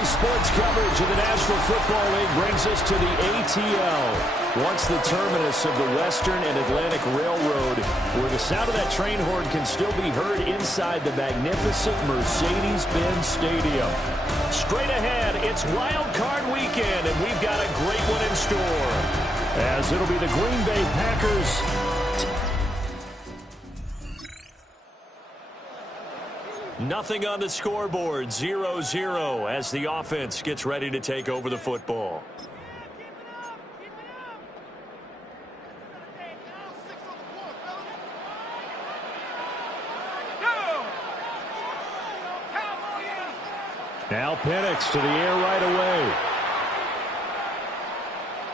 Today's sports coverage of the National Football League brings us to the ATL, once the terminus of the Western and Atlantic Railroad, where the sound of that train horn can still be heard inside the magnificent Mercedes-Benz Stadium. Straight ahead, it's Wild Card Weekend, and we've got a great one in store, as it'll be the Green Bay Packers. Nothing on the scoreboard, 0-0 as the offense gets ready to take over the football. Now Penix to the air right away.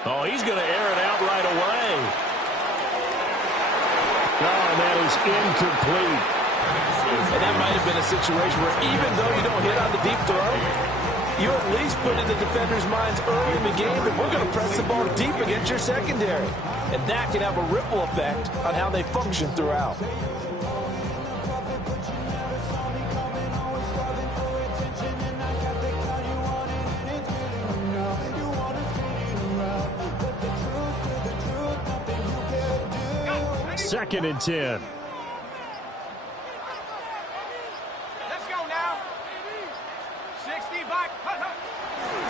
Oh, he's going to air it out right away. Oh, and that is incomplete. And that might have been a situation where even though you don't hit on the deep throw, you at least put in the defender's minds early in the game that we're going to press the ball deep against your secondary. And that can have a ripple effect on how they function throughout. Second and 10.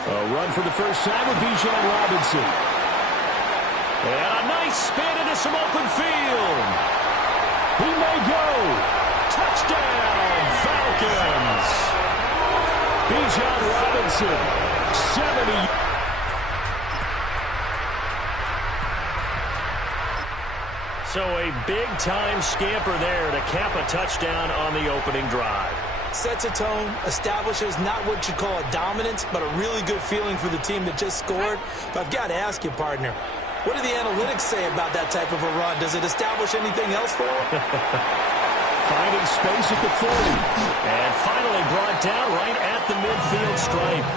A run for the first time with Bijan Robinson. And a nice spin into some open field. He may go. Touchdown, Falcons. Bijan Robinson, 70. So a big-time scamper there to cap a touchdown on the opening drive. Sets a tone, establishes not what you call a dominance, but a really good feeling for the team that just scored. But I've got to ask you, partner, what do the analytics say about that type of a run? Does it establish anything else for them? Finding space at the 40. And finally brought down right at the midfield stripe.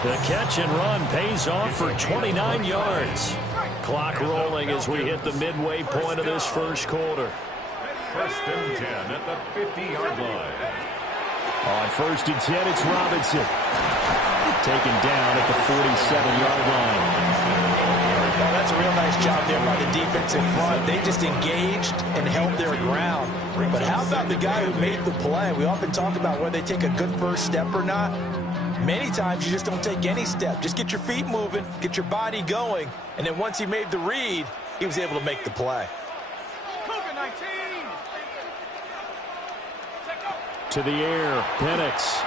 The catch and run pays off for 29 yards. Clock rolling as we hit the midway point of this first quarter. First and 10 at the 50-yard line. On first and 10, it's Robinson. Taken down at the 47-yard line. Well, that's a real nice job there by the defense in front. They just engaged and held their ground. But how about the guy who made the play? We often talk about whether they take a good first step or not. Many times you just don't take any step. Just get your feet moving, get your body going, and then once he made the read, he was able to make the play. To the air, Penix.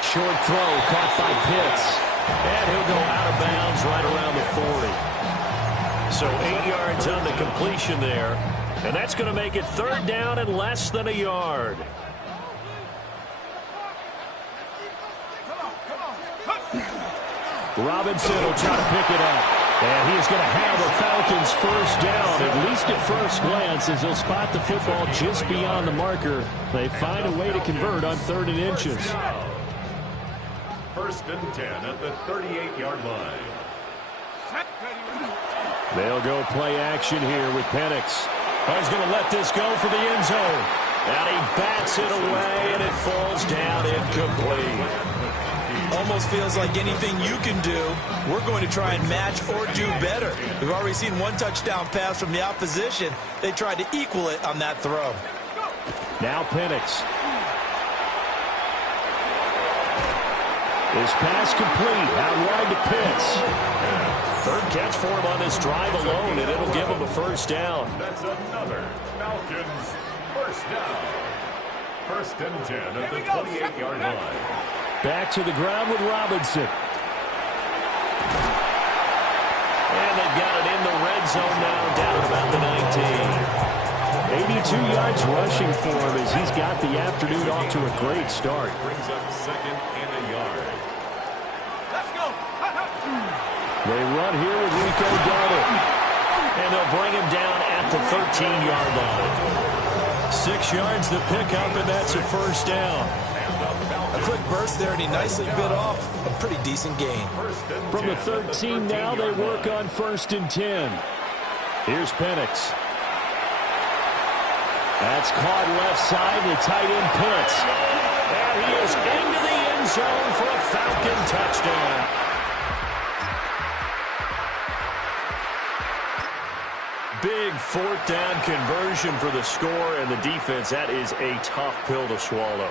Short throw caught by Pitts. And he'll go out of bounds right around the 40. So 8 yards on the completion there. And that's going to make it third down and less than a yard. Robinson will try to pick it up. And he is going to have the Falcons first down, at least at first glance, as he'll spot the football just beyond the marker. They find a way to convert on 3rd and inches. First and 10 at the 38-yard line. They'll go play action here with Penix. Oh, he's going to let this go for the end zone. And he bats it away, and it falls down incomplete. Almost feels like anything you can do, we're going to try and match or do better. We've already seen one touchdown pass from the opposition. They tried to equal it on that throw. Now Penix. His pass complete. Out wide to Pitts. Third catch for him on this drive alone, and it'll give him a first down. That's another Falcons first down. First and 10 at the 28-yard line. Back to the ground with Robinson. And they've got it in the red zone now, down at about the 19. 82 yards rushing for him as he's got the afternoon off to a great start. Brings up second and a yard. Let's go. They run here with Rico Dowdle. And they'll bring him down at the 13-yard line. 6 yards the pickup, and that's a first down. A quick burst there, and he nicely bit off a pretty decent gain. From the 13 now, they work on 1st and 10. Here's Penix. That's caught left side, the tight end Pitts. And he is into the end zone for a Falcon touchdown. Big fourth down conversion for the score, and the defense, that is a tough pill to swallow.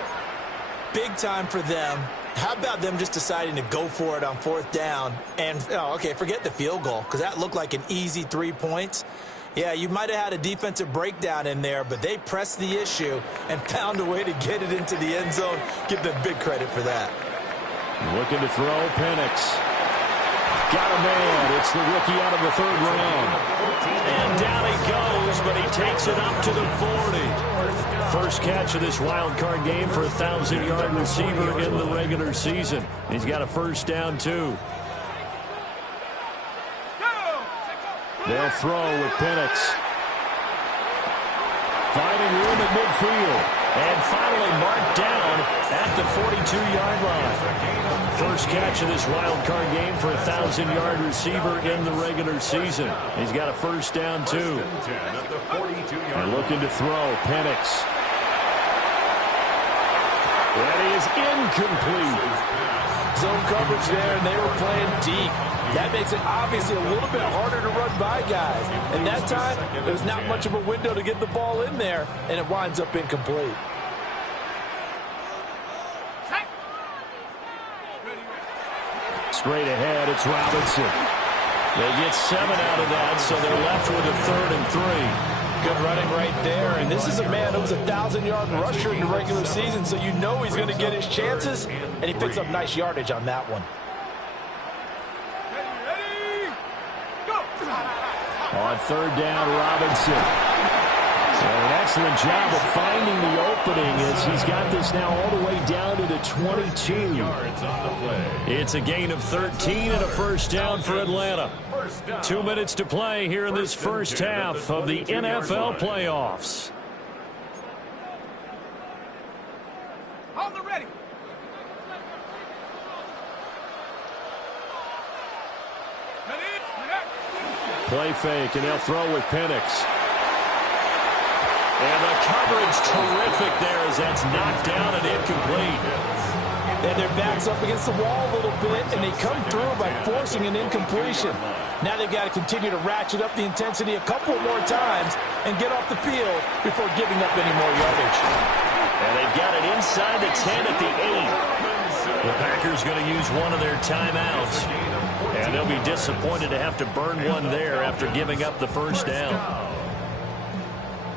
Big time for them. How about them just deciding to go for it on fourth down? And, okay, forget the field goal, because that looked like an easy 3 points. Yeah, you might have had a defensive breakdown in there, but they pressed the issue and found a way to get it into the end zone. Give them big credit for that. Looking to throw, Penix. Got a man. It's the rookie out of the third round. And down he goes, but he takes it up to the 40. First catch of this wild card game for a 1,000-yard receiver in the regular season. He's got a first down, too. They'll throw with Penix. Finding room at midfield. And finally marked down at the 42-yard line. First catch of this wild card game for a 1,000-yard receiver in the regular season. He's got a first down, too. And looking to throw, Penix. That is incomplete. Zone coverage there, and they were playing deep. That makes it obviously a little bit harder to run by guys. And that time, there's not much of a window to get the ball in there, and it winds up incomplete. Straight ahead, it's Robinson. They get 7 out of that, so they're left with a 3rd and 3. Good running right there, and this is a man who was a 1,000-yard rusher in the regular season, so you know he's going to get his chances, and he picks up nice yardage on that one. On 3rd down, Robinson. And an excellent job of finding the opening as he's got this now all the way down to the 22. It's a gain of 13 and a first down for Atlanta. 2 minutes to play here in this first half of the NFL playoffs. On the ready. Play fake, and they'll throw with Penix. And the coverage terrific there as that's knocked down and incomplete. And their back's up against the wall a little bit, and they come through by forcing an incompletion. Now they've got to continue to ratchet up the intensity a couple more times and get off the field before giving up any more yardage. And they've got it inside the 10 at the 8. The Packers going to use one of their timeouts. And they'll be disappointed to have to burn one there after giving up the first down.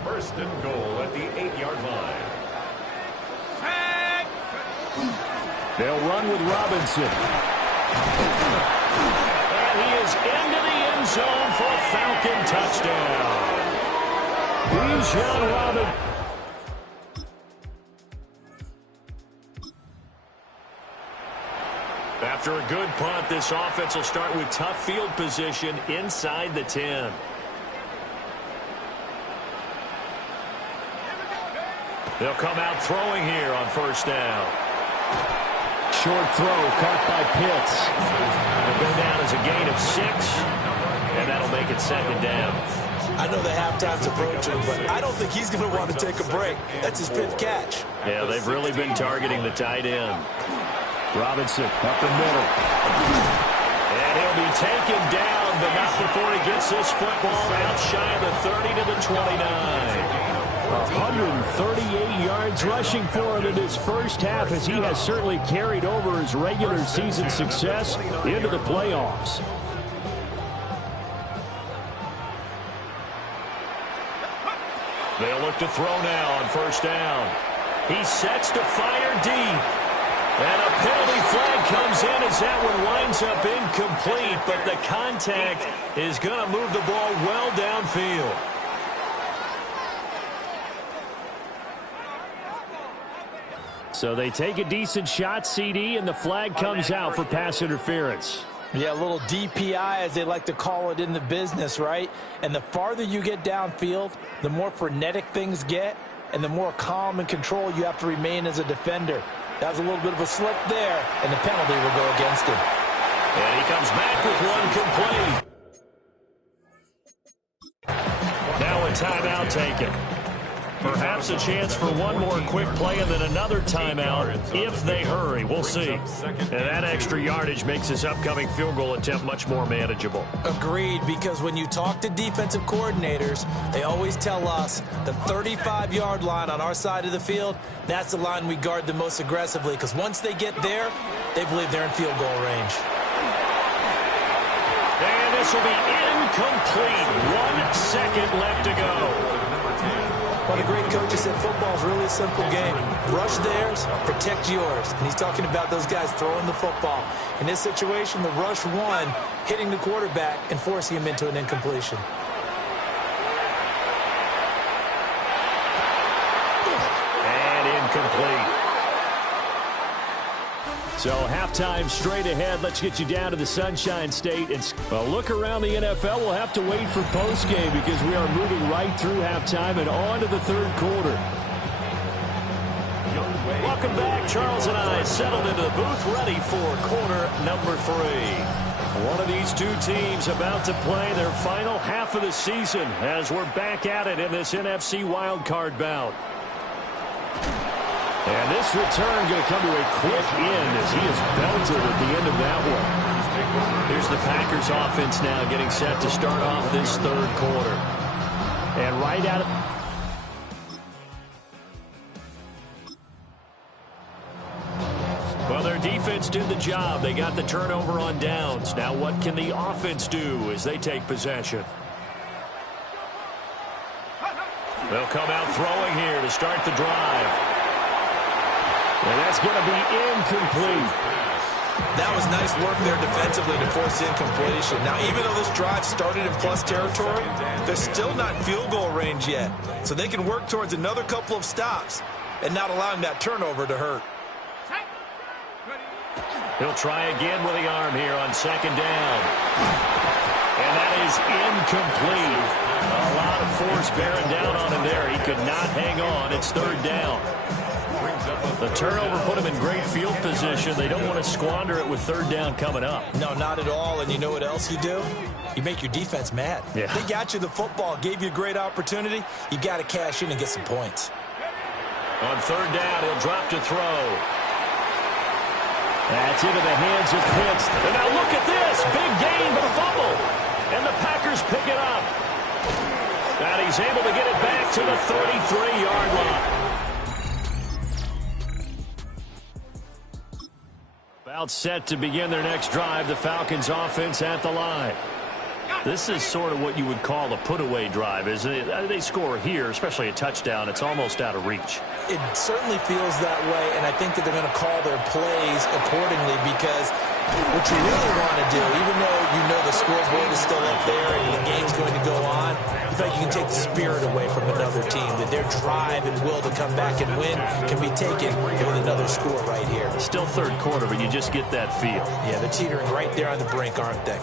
First and goal at the 8-yard line. They'll run with Robinson. And he is into the end zone for a Falcon touchdown. Bijan Robinson. After a good punt, this offense will start with tough field position inside the 10. They'll come out throwing here on first down. Short throw caught by Pitts. It'll go down as a gain of 6, and that'll make it second down. I know the halftime's approaching, but I don't think he's going to want to take a break. That's his 5th catch. Yeah, they've really been targeting the tight end. Robinson up the middle. And he'll be taken down, but not before he gets this football out shy of the 30 to the 29. 138 yards rushing for him in his first half as he has certainly carried over his regular season success into the playoffs. They'll look to throw now on first down. He sets to fire deep. And a penalty flag comes in as that one winds up incomplete, but the contact is going to move the ball well downfield. So they take a decent shot, CD, and the flag comes out for pass interference. Yeah, a little DPI, as they like to call it in the business, right? And the farther you get downfield, the more frenetic things get, and the more calm and control you have to remain as a defender. That was a little bit of a slip there, and the penalty will go against him. And he comes back with one complete. Now a timeout taken. Perhaps a chance for one more quick play and then another timeout if they hurry. We'll see. And that extra yardage makes this upcoming field goal attempt much more manageable. Agreed, because when you talk to defensive coordinators, they always tell us the 35-yard line on our side of the field, that's the line we guard the most aggressively, because once they get there, they believe they're in field goal range. And this will be incomplete. 1 second left to go. One of the great coaches said football is really a simple game. Rush theirs, protect yours. And he's talking about those guys throwing the football. In this situation, the rush one, hitting the quarterback and forcing him into an incompletion. And incomplete. So halftime straight ahead. Let's get you down to the Sunshine State. And a look around the NFL. We'll have to wait for postgame because we are moving right through halftime and on to the third quarter. Welcome back. Charles and I settled into the booth, ready for quarter number 3. One of these two teams about to play their final half of the season as we're back at it in this NFC wildcard bout. And this return going to come to a quick end as he is belted at the end of that one. Here's the Packers offense now getting set to start off this third quarter. And right out of... Well, their defense did the job. They got the turnover on downs. Now what can the offense do as they take possession? They'll come out throwing here to start the drive. And that's going to be incomplete. That was nice work there defensively to force incompletion. Now, even though this drive started in plus territory, they're still not in field goal range yet. So they can work towards another couple of stops and not allowing that turnover to hurt. He'll try again with the arm here on second down. And that is incomplete. A lot of force bearing down on him there. He could not hang on. It's third down. The turnover put him in great field position. They don't want to squander it with third down coming up. No, not at all. And you know what else you do? You make your defense mad. Yeah. They got you the football, gave you a great opportunity. You got to cash in and get some points. On third down, he'll drop to throw. That's into the hands of Pitts. And now look at this. Big gain, but a fumble. And the Packers pick it up. And he's able to get it back to the 33-yard line. About set to begin their next drive. The Falcons offense at the line. This is sort of what you would call a put-away drive, isn't it? They score here, especially a touchdown. It's almost out of reach. It certainly feels that way, and I think that they're going to call their plays accordingly because what you really want to do, even though you know the scoreboard is still up there and the game's going to go on, you feel like you can take the spirit away from another team, that their drive and will to come back and win can be taken with another score right here. Still third quarter, but you just get that feel. Yeah, they're teetering right there on the brink, aren't they?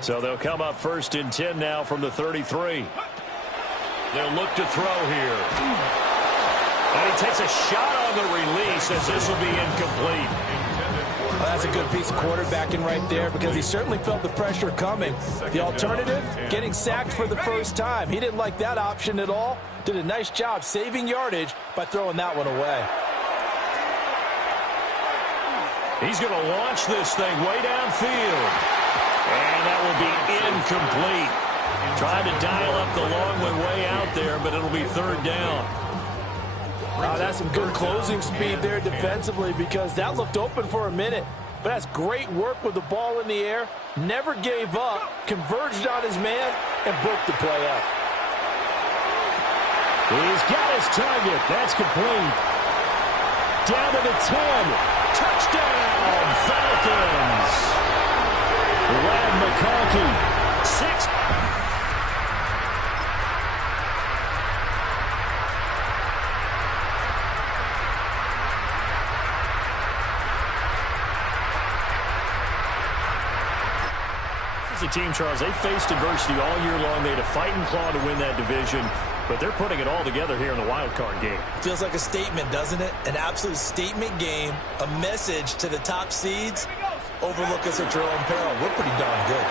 So they'll come up first and 10 now from the 33. They'll look to throw here. And he takes a shot on the release as this will be incomplete. Well, that's a good piece of quarterbacking right there because he certainly felt the pressure coming. The alternative, getting sacked for the first time. He didn't like that option at all. Did a nice job saving yardage by throwing that one away. He's going to launch this thing way downfield. And that will be incomplete. Trying to dial up the long way out there, but it'll be third down. That's some good closing speed there defensively because that looked open for a minute. But that's great work with the ball in the air. Never gave up, converged on his man, and broke the play up. He's got his target. That's complete. Down to the 10. Touchdown, Falcons. Brad McConkey, 6. This is a team, Charles, they faced adversity all year long. They had to fight and claw to win that division, but they're putting it all together here in the wild card game. Feels like a statement, doesn't it? An absolute statement game, a message to the top seeds. Overlook us at your own peril. We're pretty darn good.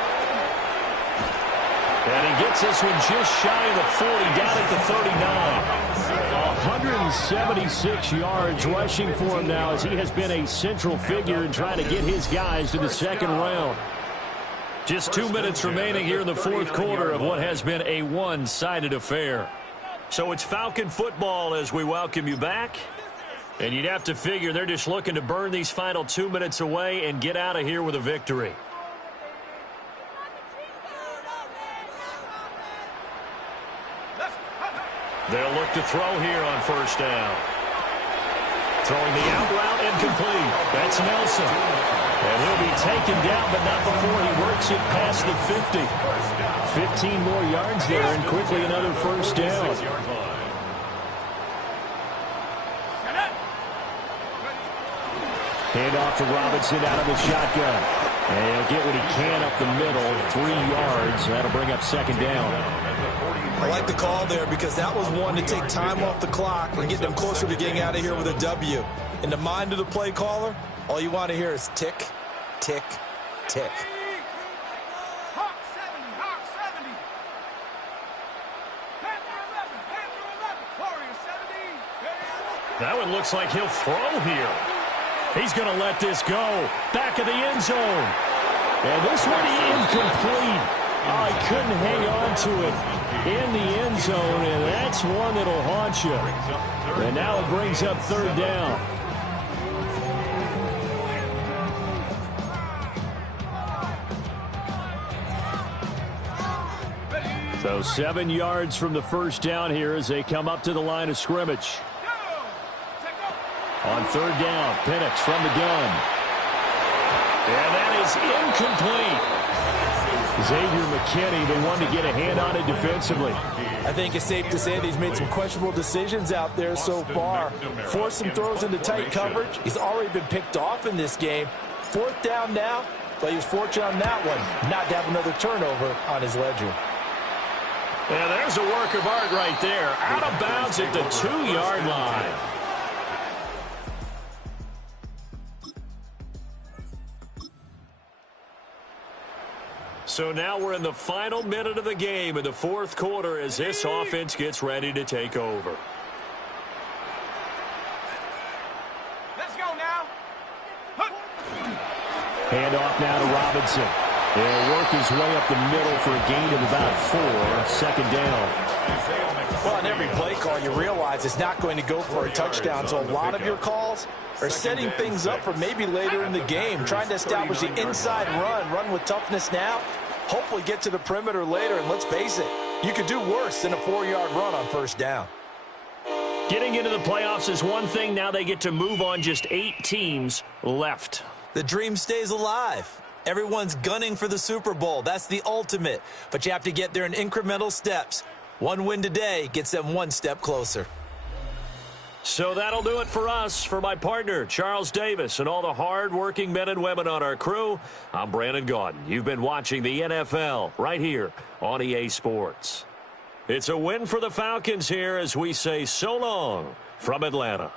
And he gets this one just shy of the 40, down at the 39. He's 76 yards rushing for him now as he has been a central figure in trying to get his guys to the second round. Just 2 minutes remaining here in the fourth quarter of what has been a one-sided affair. So it's Falcon football as we welcome you back. And you'd have to figure they're just looking to burn these final 2 minutes away and get out of here with a victory. They'll look to throw here on first down. Throwing the out route incomplete. That's Nelson. And he'll be taken down, but not before he works it past the 50. 15 more yards there, and quickly another first down. Hand off to Robinson out of the shotgun. And he'll get what he can up the middle, 3 yards. That'll bring up second down. I like the call there because that was one to take time off the clock and get them closer to getting out of here with a W. In the mind of the play caller, all you want to hear is tick, tick, tick. Hawk 70, Hawk 70. Panther 11, Panther 11, Warrior 70. That one looks like he'll throw here. He's going to let this go. Back of the end zone. And this one incomplete. Oh, he couldn't hang on to it in the end zone, and that's one that'll haunt you. And now it brings up third down. So 7 yards from the first down here as they come up to the line of scrimmage. On third down, Penix from the gun. And that is incomplete. Xavier McKinney, the one to get a hand on it defensively. I think it's safe to say that he's made some questionable decisions out there so far. Forced some throws into tight coverage. He's already been picked off in this game. Fourth down now, but he was fortunate on that one not to have another turnover on his ledger. And there's a work of art right there. Out of bounds at the 2-yard line. So now we're in the final minute of the game in the fourth quarter as this offense gets ready to take over. Let's go now. Hand off now to Robinson. He'll work his way up the middle for a gain of about 4. Second down. Well, on every play call, you realize it's not going to go for a touchdown. So a lot of your calls are setting things up for maybe later in the game, trying to establish the inside run with toughness now, hopefully get to the perimeter later. And let's face it, you could do worse than a 4-yard run on first down. Getting into the playoffs is one thing. Now they get to move on. Just 8 teams left. The dream stays alive. Everyone's gunning for the Super Bowl. That's the ultimate. But you have to get there in incremental steps. One win today gets them one step closer. So that'll do it for us. For my partner, Charles Davis, and all the hard-working men and women on our crew, I'm Brandon Gaudin. You've been watching the NFL right here on EA Sports. It's a win for the Falcons here as we say so long from Atlanta.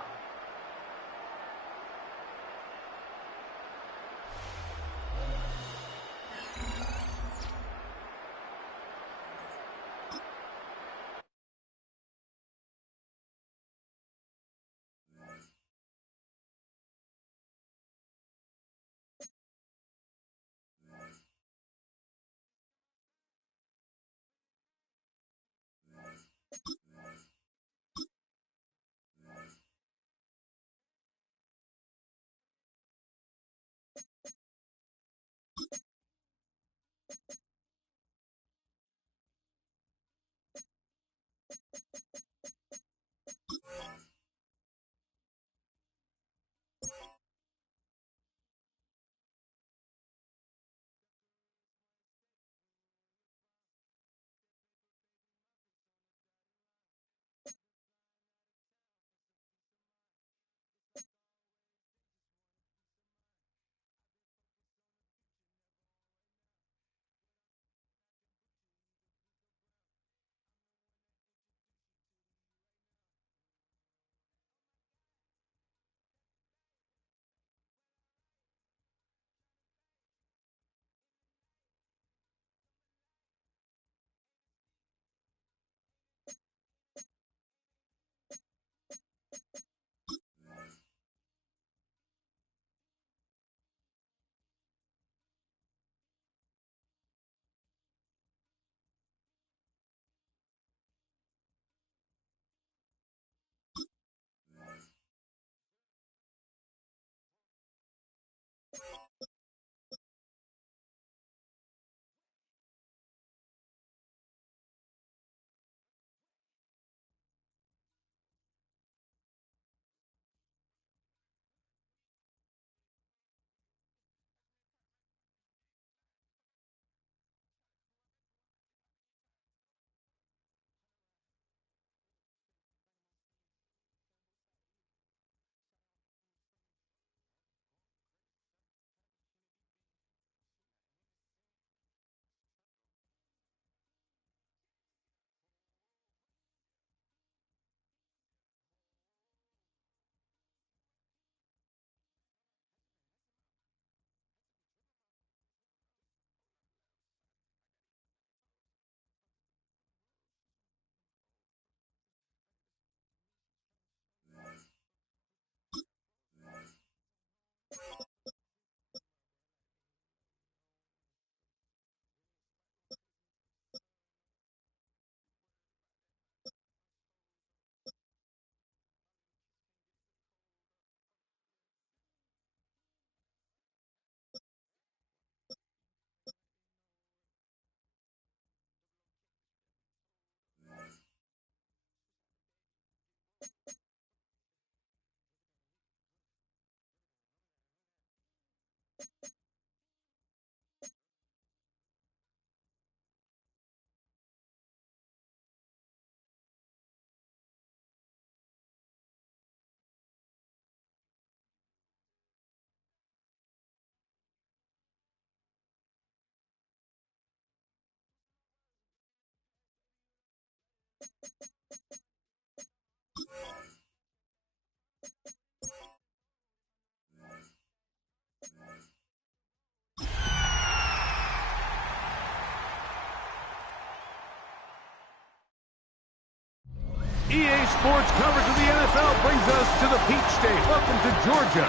EA Sports coverage of the NFL brings us to the Peach State. Welcome to Georgia,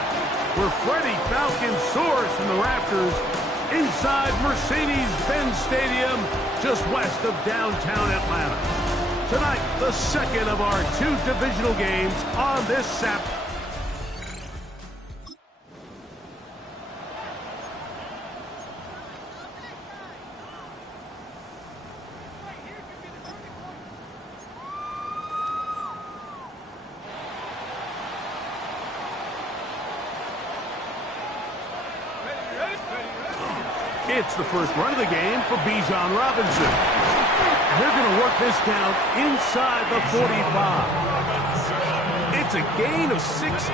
where Freddie Falcon soars from the rafters inside Mercedes-Benz Stadium, just west of downtown Atlanta. Tonight, the second of our two divisional games on this Saturday. It's the first run of the game for Bijan Robinson. And they're going to work this down inside the 45. It's a gain of 16,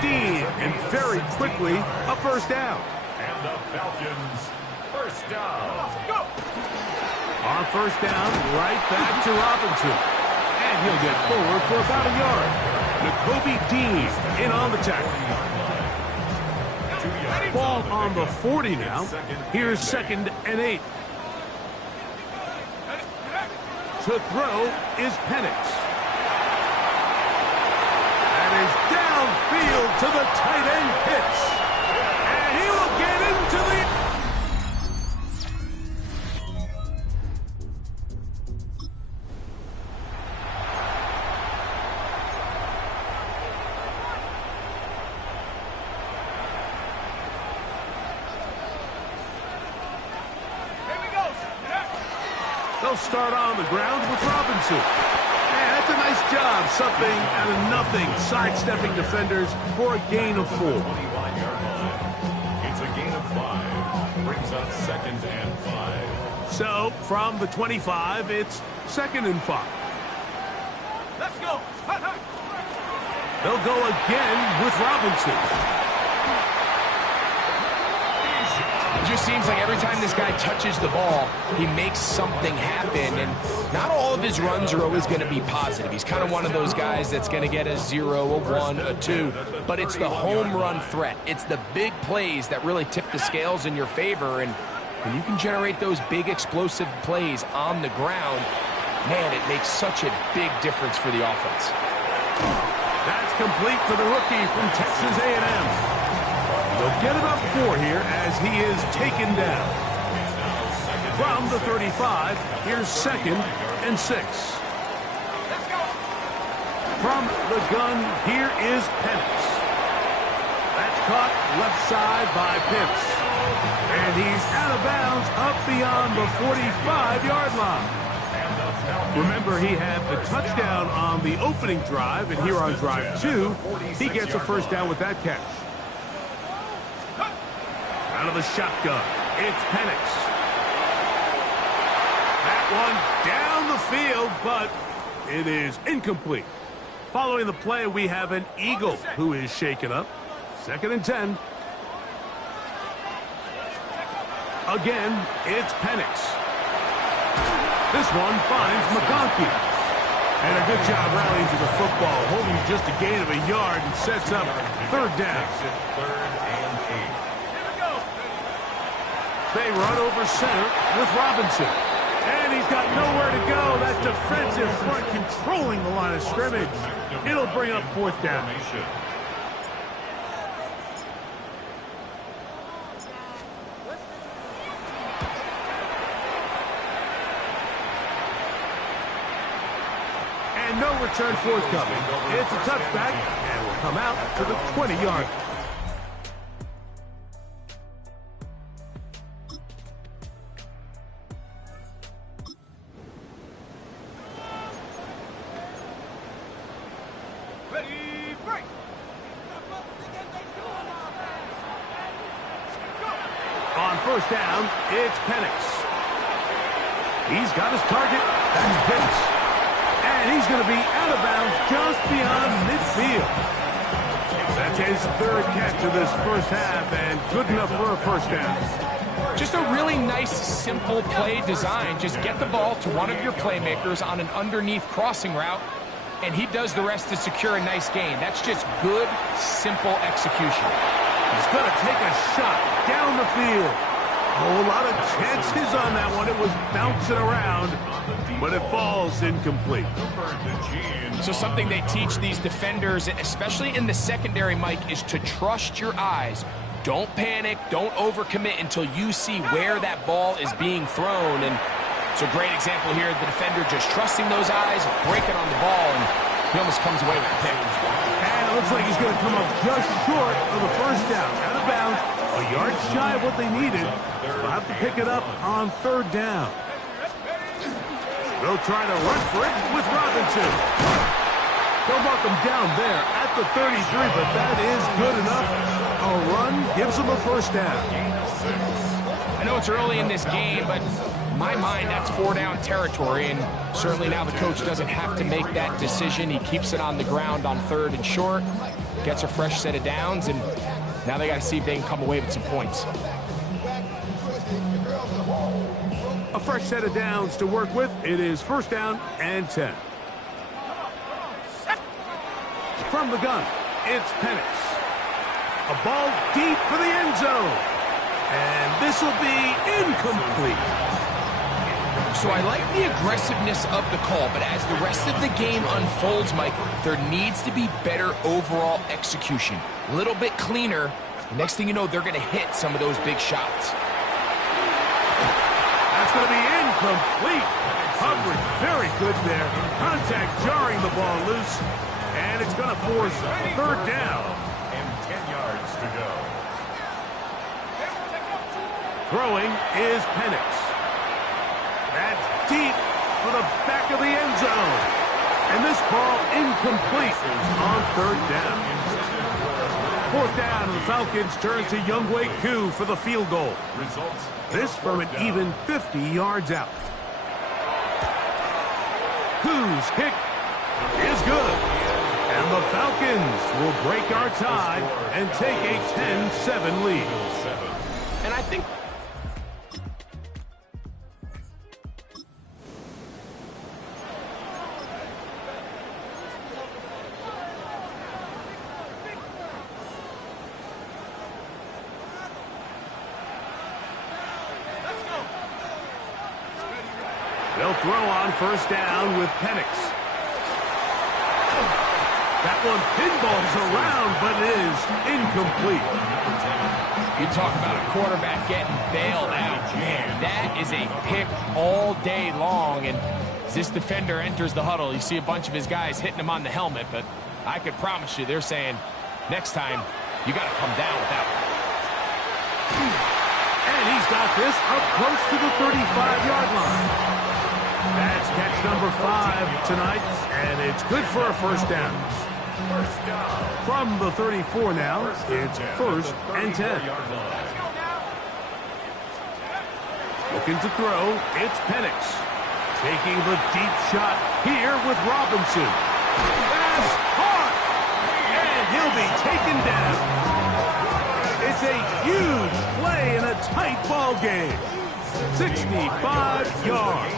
and very quickly, a first down. And the Falcons, first down. On first down, right back to Robinson. And he'll get forward for about a yard. N'Kobe Dean in on the tackle. Ball on the 40 now. Here's 2nd and 8. To throw is Penix. That is downfield to the tight end Pitts. And he will get into the... They'll start on the ground with Robinson. And that's a nice job, something out of nothing, sidestepping defenders for a gain of 4. 21-yard line. It's a gain of 5. Brings up 2nd and 5. So, from the 25, it's 2nd and 5. Let's go. They'll go again with Robinson. It just seems like every time this guy touches the ball, he makes something happen, and not all of his runs are always going to be positive. He's kind of one of those guys that's going to get a 0, a 1, a 2, but it's the home run threat. It's the big plays that really tip the scales in your favor, and when you can generate those big explosive plays on the ground, man, it makes such a big difference for the offense. That's complete for the rookie from Texas A&M. They'll get about 4 here as he is taken down. From the 35, here's 2nd and 6. From the gun, here is Penix. That's caught left side by Pitts. And he's out of bounds up beyond the 45-yard line. Remember, he had the touchdown on the opening drive, and here on drive 2, he gets a first down with that catch. Out of the shotgun, it's Penix. That one down the field, but it is incomplete. Following the play, we have an Eagle who is shaken up. 2nd and 10. Again, it's Penix. This one finds McConkey. And a good job rallying to the football, holding just a gain of a yard and sets up 3rd down. 3rd and 8. They run over center with Robinson. And he's got nowhere to go. That defensive front controlling the line of scrimmage. It'll bring up 4th down. And no return forthcoming. It's a touchback, and will come out to the 20-yard. Ready. On first down, it's Penix. He's got his target. That's Pitts. And he's going to be out of bounds just beyond midfield. That's his third catch of this first half, and good enough for a first down. Just a really nice, simple play design. Just get the ball to one of your playmakers on an underneath crossing route, and he does the rest to secure a nice gain. That's just good, simple execution. He's going to take a shot down the field. A lot of chances on that one. It was bouncing around, but it falls incomplete. So something they teach these defenders, especially in the secondary, Mike, is to trust your eyes. Don't panic, don't overcommit until you see where that ball is being thrown. And it's a great example here, the defender just trusting those eyes, breaking on the ball, and he almost comes away with a pick. And it looks like he's going to come up just short of the first down. Out of bounds, a yard shy of what they needed. They'll have to pick it up on third down. They'll try to run for it with Robinson. They'll mark him down there at the 33, but that is good enough. A run gives him a first down. I know it's early in this game, but in my mind, that's 4-down territory, and certainly now the coach doesn't have to make that decision. He keeps it on the ground on third and short, gets a fresh set of downs, and now they got to see if they can come away with some points. A fresh set of downs to work with. It is first down and 10. From the gun, it's Penix. A ball deep for the end zone. And this will be incomplete. So I like the aggressiveness of the call, but as the rest of the game unfolds, Mike, there needs to be better overall execution. A little bit cleaner. Next thing you know, they're going to hit some of those big shots. That's going to be incomplete. Coverage very good there. Contact jarring the ball loose. And it's going to force third down. And 10 yards to go. Throwing is Penix. That's deep for the back of the end zone. And this ball incomplete on third down. Fourth down, and the Falcons turn to Younghoe Koo for the field goal. This from an even 50 yards out. Koo's kick is good. And the Falcons will break our tie and take a 10-7 lead. And I think they'll throw on first down with Penix. That one pinballs around, but it is incomplete. you talk about a quarterback getting bailed out. Man, that is a pick all day long. And as this defender enters the huddle, you see a bunch of his guys hitting him on the helmet. But I could promise you, they're saying, next time, you got to come down with that one. And he's got this up close to the 35-yard line. That's catch number 5 tonight, and it's good for a first down. From the 34 now, it's first and 10. Looking to throw, it's Penix. Taking the deep shot here with Robinson. That's hard, and he'll be taken down. It's a huge play in a tight ball game. 65 yards.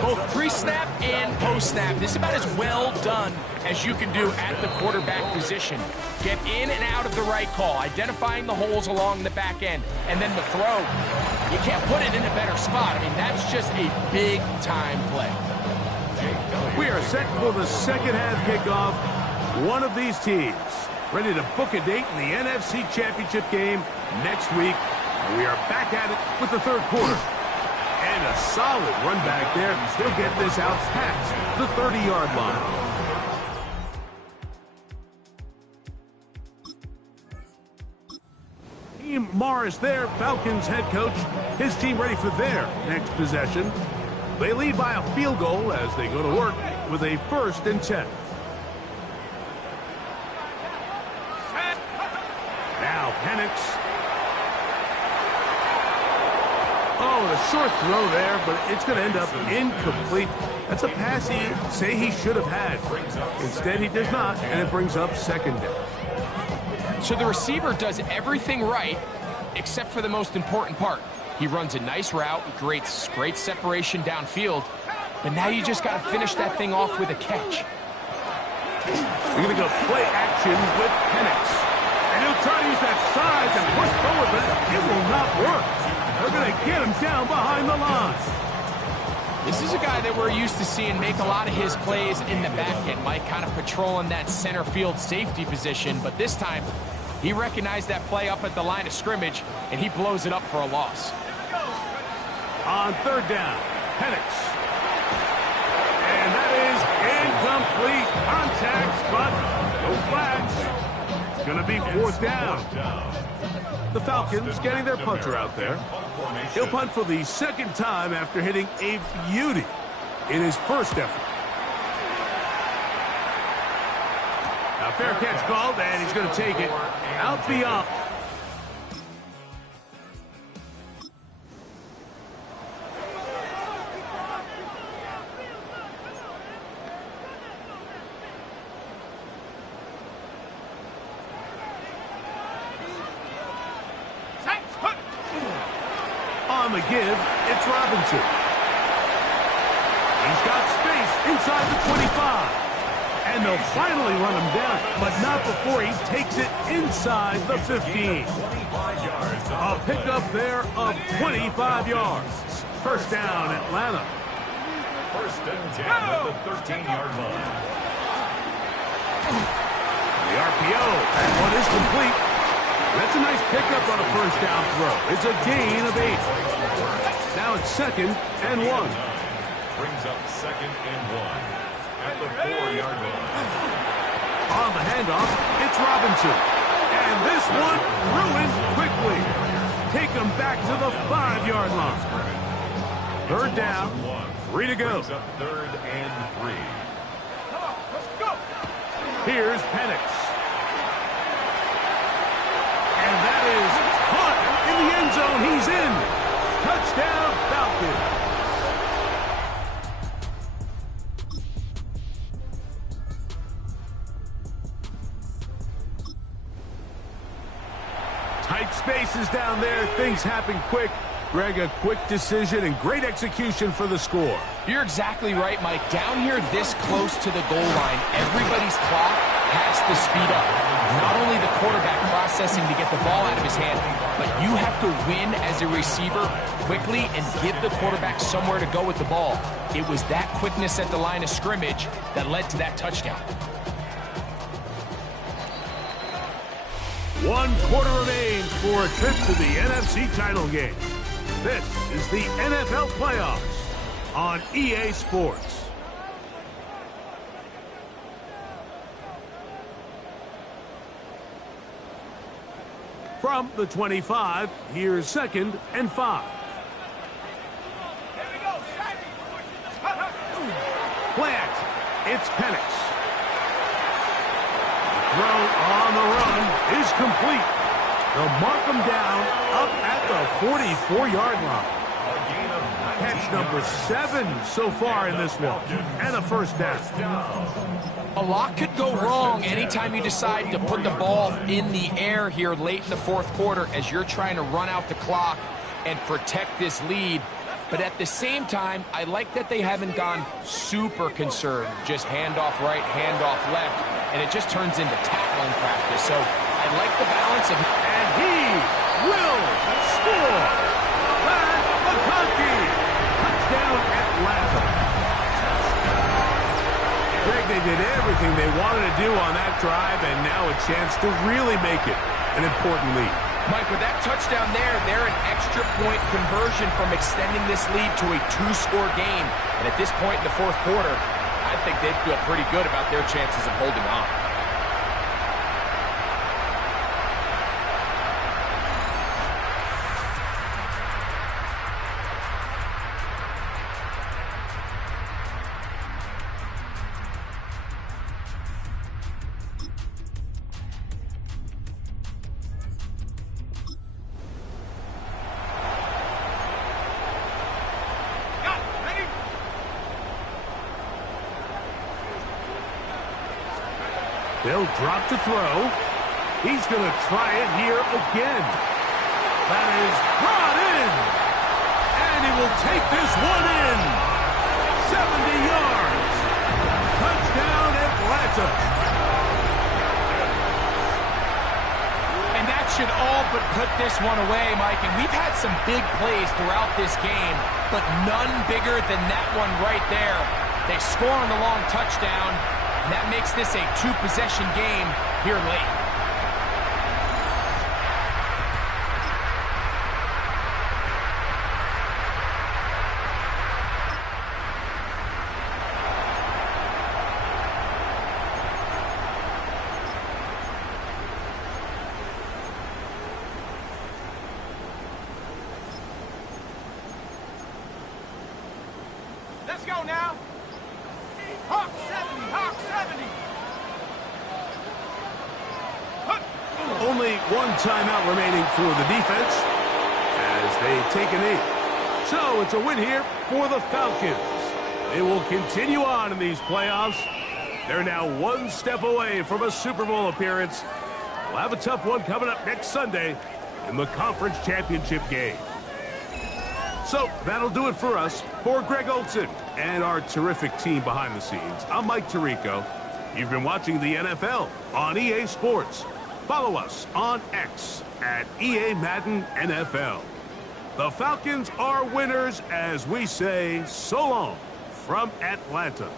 Both pre-snap and post-snap. This is about as well done as you can do at the quarterback position. Get in and out of the right call, identifying the holes along the back end, and then the throw. You can't put it in a better spot. I mean, that's just a big-time play. We are set for the second half kickoff. One of these teams ready to book a date in the NFC Championship game next week. We are back at it with the third quarter. And a solid run back there. He'll get this out past the 30-yard line. Team Morris there, Falcons head coach. His team ready for their next possession. They lead by a field goal as they go to work with a first and 10. Penix. Oh, a short throw there, but it's going to end up incomplete. That's a pass he'd say he should have had. Instead, he does not, and it brings up second down. So the receiver does everything right, except for the most important part. He runs a nice route, great separation downfield, but now you just got to finish that thing off with a catch. We're going to go play action with Penix. And he'll try to use that size and push forward, but it will not work. They're going to get him down behind the line. This is a guy that we're used to seeing make a lot of his plays in the back end, Mike, kind of patrolling that center field safety position, but this time he recognized that play up at the line of scrimmage, and he blows it up for a loss. On third down, Penix. And that is incomplete contact, but no flags. It's going to be fourth down. The Falcons getting their punter out there. He'll punt for the second time after hitting a beauty in his first effort. Now, fair catch called, and he's going to take it out beyond. On the give, it's Robinson. He's got space inside the 25. And they'll finally run him down, but not before he takes it inside the 15. A pickup there of 25 yards. First down, Atlanta. First and 10 at the 13-yard line. The RPO, that one is complete. That's a nice pickup on a first down throw. It's a gain of 8. Now it's second and 1. Brings up second and 1 at the 4-yard line. On the handoff, it's Robinson. And this one ruined quickly. Take him back to the 5-yard line. Third down, 3 to go. Brings up third and 3. Come on, let's go. Here's Penix. And that is caught in the end zone. He's in. Touchdown, Falcons. Tight spaces down there. Things happen quick. Greg, a quick decision and great execution for the score. You're exactly right, Mike. Down here this close to the goal line, everybody's clock has to speed up. Not only the quarterback processing to get the ball out of his hand, but you have to win as a receiver quickly and give the quarterback somewhere to go with the ball. It was that quickness at the line of scrimmage that led to that touchdown. 1 quarter remains for a trip to the NFC title game. This is the NFL playoffs on EA Sports. From the 25, here's second and 5. Here we go, set. Plant, it's Penix. The throw on the run is complete. They'll mark him down up at the 44-yard line. Catch number 7 so far in this one, and a first down. A lot could go wrong anytime you decide to put the ball in the air here late in the fourth quarter as you're trying to run out the clock and protect this lead. But at the same time, I like that they haven't gone super concerned. Just handoff right, handoff left, and it just turns into tackling practice. So I like the balance of... And he will score. Pat McConkey. Touchdown, Atlanta. Greg, they did everything they wanted to do on that drive, and now a chance to really make it an important lead. Mike, with that touchdown there, they're an extra point conversion from extending this lead to a 2-score game. And at this point in the fourth quarter, I think they'd feel pretty good about their chances of holding on. They'll drop to throw. He's going to try it here again. That is brought in. And he will take this one in. 70 yards. Touchdown, Atlanta. And that should all but put this one away, Mike. And we've had some big plays throughout this game, but none bigger than that one right there. They score on the long touchdown, and that makes this a two-possession game here late. Let's go now. Hawk 70, Hawk 70. Only one timeout remaining for the defense as they take a knee. So it's a win here for the Falcons. They will continue on in these playoffs. They're now one step away from a Super Bowl appearance. We'll have a tough one coming up next Sunday in the conference championship game. So that'll do it for us. For Greg Olson and our terrific team behind the scenes, I'm Mike Tirico. You've been watching the NFL on EA Sports. Follow us on X at EA Madden NFL. The Falcons are winners as we say so long from Atlanta.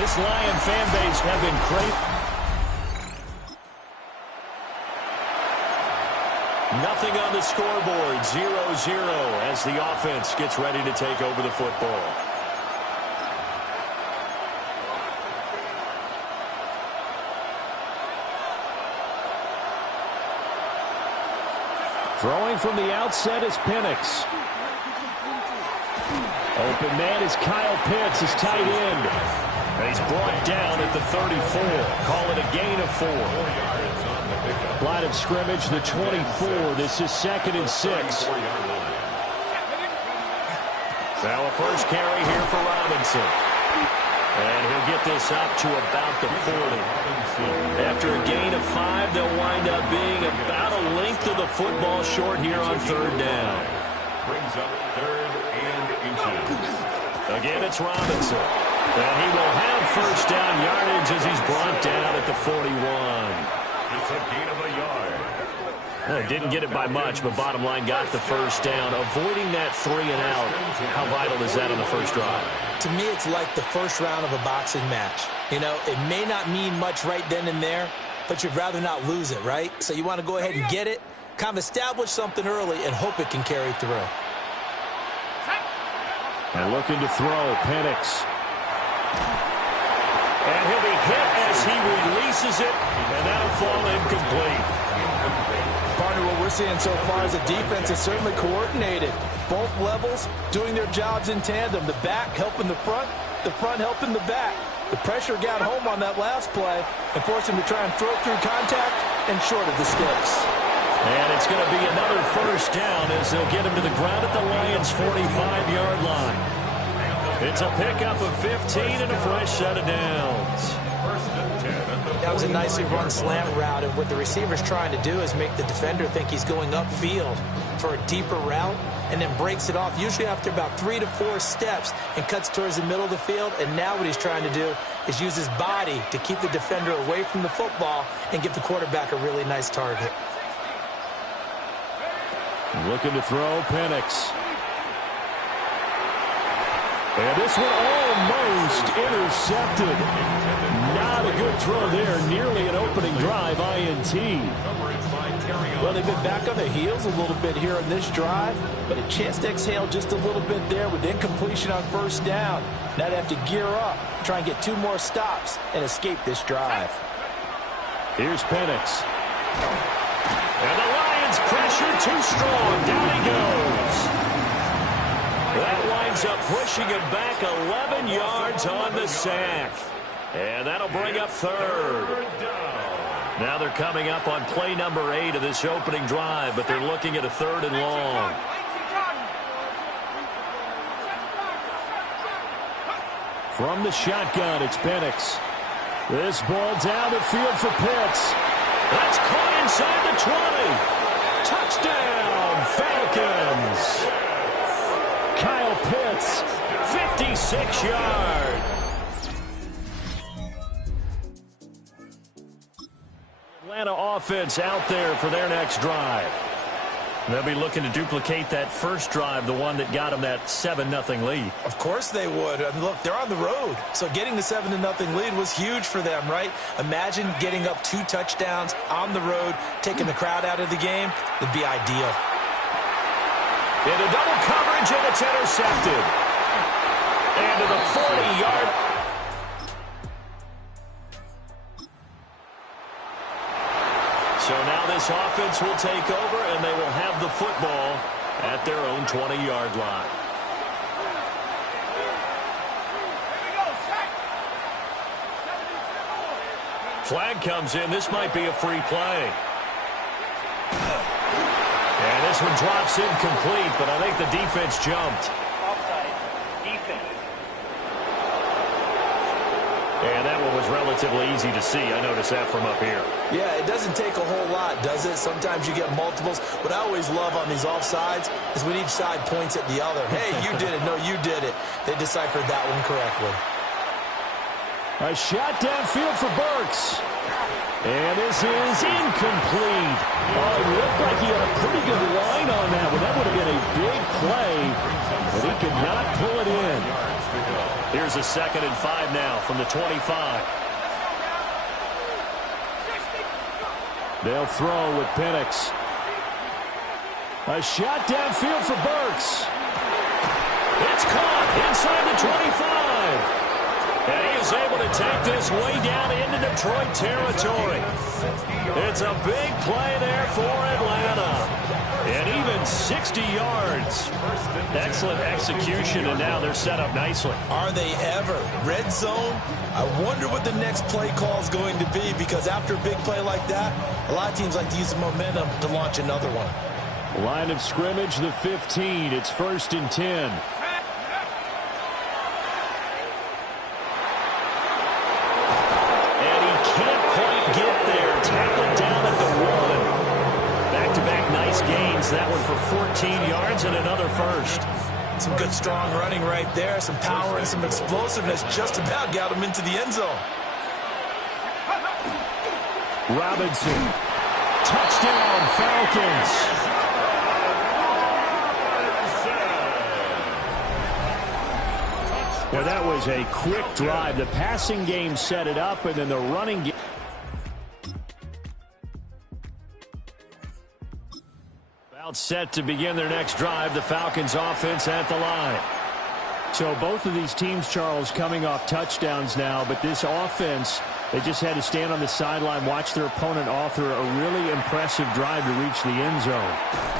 This Lion fan base have been crazy. Nothing on the scoreboard, 0-0 as the offense gets ready to take over the football. Throwing from the outset is Penix. Open man is Kyle Pitts, his tight end. And he's brought down at the 34. Call it a gain of 4. Line of scrimmage, the 24. This is 2nd and 6. Now a first carry here for Robinson. And he'll get this up to about the 40. After a gain of 5, they'll wind up being about a length of the football short here on 3rd down. Brings up 3rd and inches. Again, it's Robinson. And he will have first down yardage as he's brought down at the 41. It's a gain of a yard. Didn't get it by much, but bottom line got the first down. Avoiding that 3 and out, how vital is that on the first drive? To me, it's like the first round of a boxing match. You know, it may not mean much right then and there, but you'd rather not lose it, right? So you want to go ahead and get it, kind of establish something early, and hope it can carry through. And looking to throw, Penix. And he'll be hit as he releases it, and that'll fall incomplete. Partner, what we're seeing so far is the defense is certainly coordinated. Both levels doing their jobs in tandem. The back helping the front helping the back. The pressure got home on that last play and forced him to try and throw through contact and short of the sticks. And it's going to be another first down as they'll get him to the ground at the Lions' 45-yard line. It's a pickup of 15 and a fresh set of downs. That was a nicely run slant route, and what the receiver's trying to do is make the defender think he's going upfield for a deeper route and then breaks it off, usually after about 3 to 4 steps, and cuts towards the middle of the field. And now what he's trying to do is use his body to keep the defender away from the football and give the quarterback a really nice target. Looking to throw, Penix. And this one almost intercepted. Not a good throw there. Nearly an opening drive INT. Well, they've been back on their heels a little bit here on this drive, but a chance to exhale just a little bit there with incompletion on first down. Now they have to gear up, try and get 2 more stops, and escape this drive. Here's Penix. And the Lions pressure too strong. Down he goes. That winds up pushing him back 11 yards on the sack. And that'll bring up 3rd. Now they're coming up on play number 8 of this opening drive, but they're looking at a 3rd and long. From the shotgun, it's Penix. This ball down the field for Pitts. That's caught inside the 20. Touchdown, Falcons. Kyle Pitts, 56 yards. Atlanta offense out there for their next drive. They'll be looking to duplicate that first drive, the one that got them that 7-0 lead. Of course they would. I mean, look, they're on the road, so getting the 7-0 lead was huge for them, right? Imagine getting up 2 touchdowns on the road, taking the crowd out of the game. It'd be ideal. Into double coverage, and it's intercepted. And to the 40-yard. So now this offense will take over, and they will have the football at their own 20-yard line. Flag comes in. This might be a free play. And this one drops incomplete, but I think the defense jumped. Offside. Defense. And that one was relatively easy to see. I noticed that from up here. Yeah, it doesn't take a whole lot, does it? Sometimes you get multiples. What I always love on these offsides is when each side points at the other. Hey, you did it. No, you did it. They deciphered that one correctly. A shot downfield for Burks. And this is incomplete. Oh, it looked like he had a pretty good line on that one. That would have been a big play, but he could not pull it in. Here's a 2nd and 5 now from the 25. They'll throw with Penix. A shot downfield for Burks. It's caught inside the 25. And he is able to take this way down into Detroit territory. It's a big play there for Atlanta. And even 60 yards. Excellent execution, and now they're set up nicely. Are they ever? Red zone? I wonder what the next play call is going to be, because after a big play like that, a lot of teams like to use the momentum to launch another one. Line of scrimmage, the 15. It's 1st and 10. And he can't quite get there. Tackled down at the 1. Back-to-back nice gains. That one for 14 yards and another first. Some good, strong running right there. Some power and some explosiveness just about got him into the end zone. Robinson. Touchdown, Falcons. Well, that was a quick drive. The passing game set it up, and then the running game. About set to begin their next drive. The Falcons offense at the line. So both of these teams, Charles, coming off touchdowns now, but this offense, they just had to stand on the sideline, watch their opponent author a really impressive drive to reach the end zone.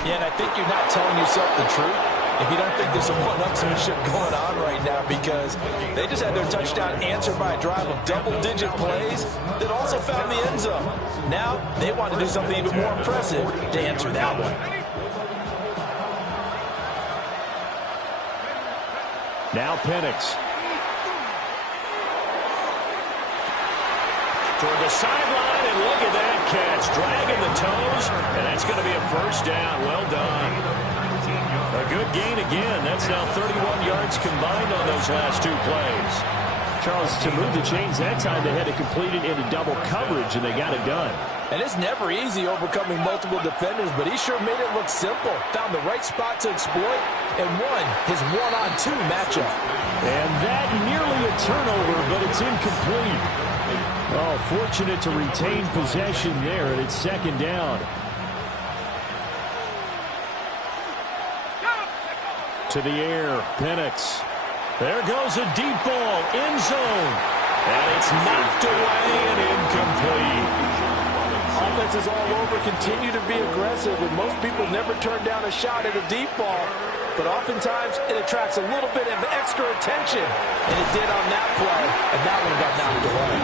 Yeah, and I think you're not telling yourself the truth if you don't think there's some one-upsmanship going on right now, because they just had their touchdown answered by a drive of double-digit plays that also found the end zone. Now they want to do something even more impressive to answer that one. Now Penix. Toward the sideline, and look at that catch. Dragging the toes, and that's going to be a first down. Well done. A good gain again. That's now 31 yards combined on those last 2 plays. Charles, to move the chains that time, they had to complete it into double coverage, and they got it done. And it's never easy overcoming multiple defenders, but he sure made it look simple. Found the right spot to exploit and won his one-on-2 matchup. And that nearly a turnover, but it's incomplete. Oh, fortunate to retain possession there, and it's 2nd down. To the air, Penix. There goes a deep ball, end zone. And it's knocked away and incomplete. Offenses all over continue to be aggressive, and most people never turn down a shot at a deep ball. But oftentimes, it attracts a little bit of extra attention. And it did on that play, and that one got knocked away.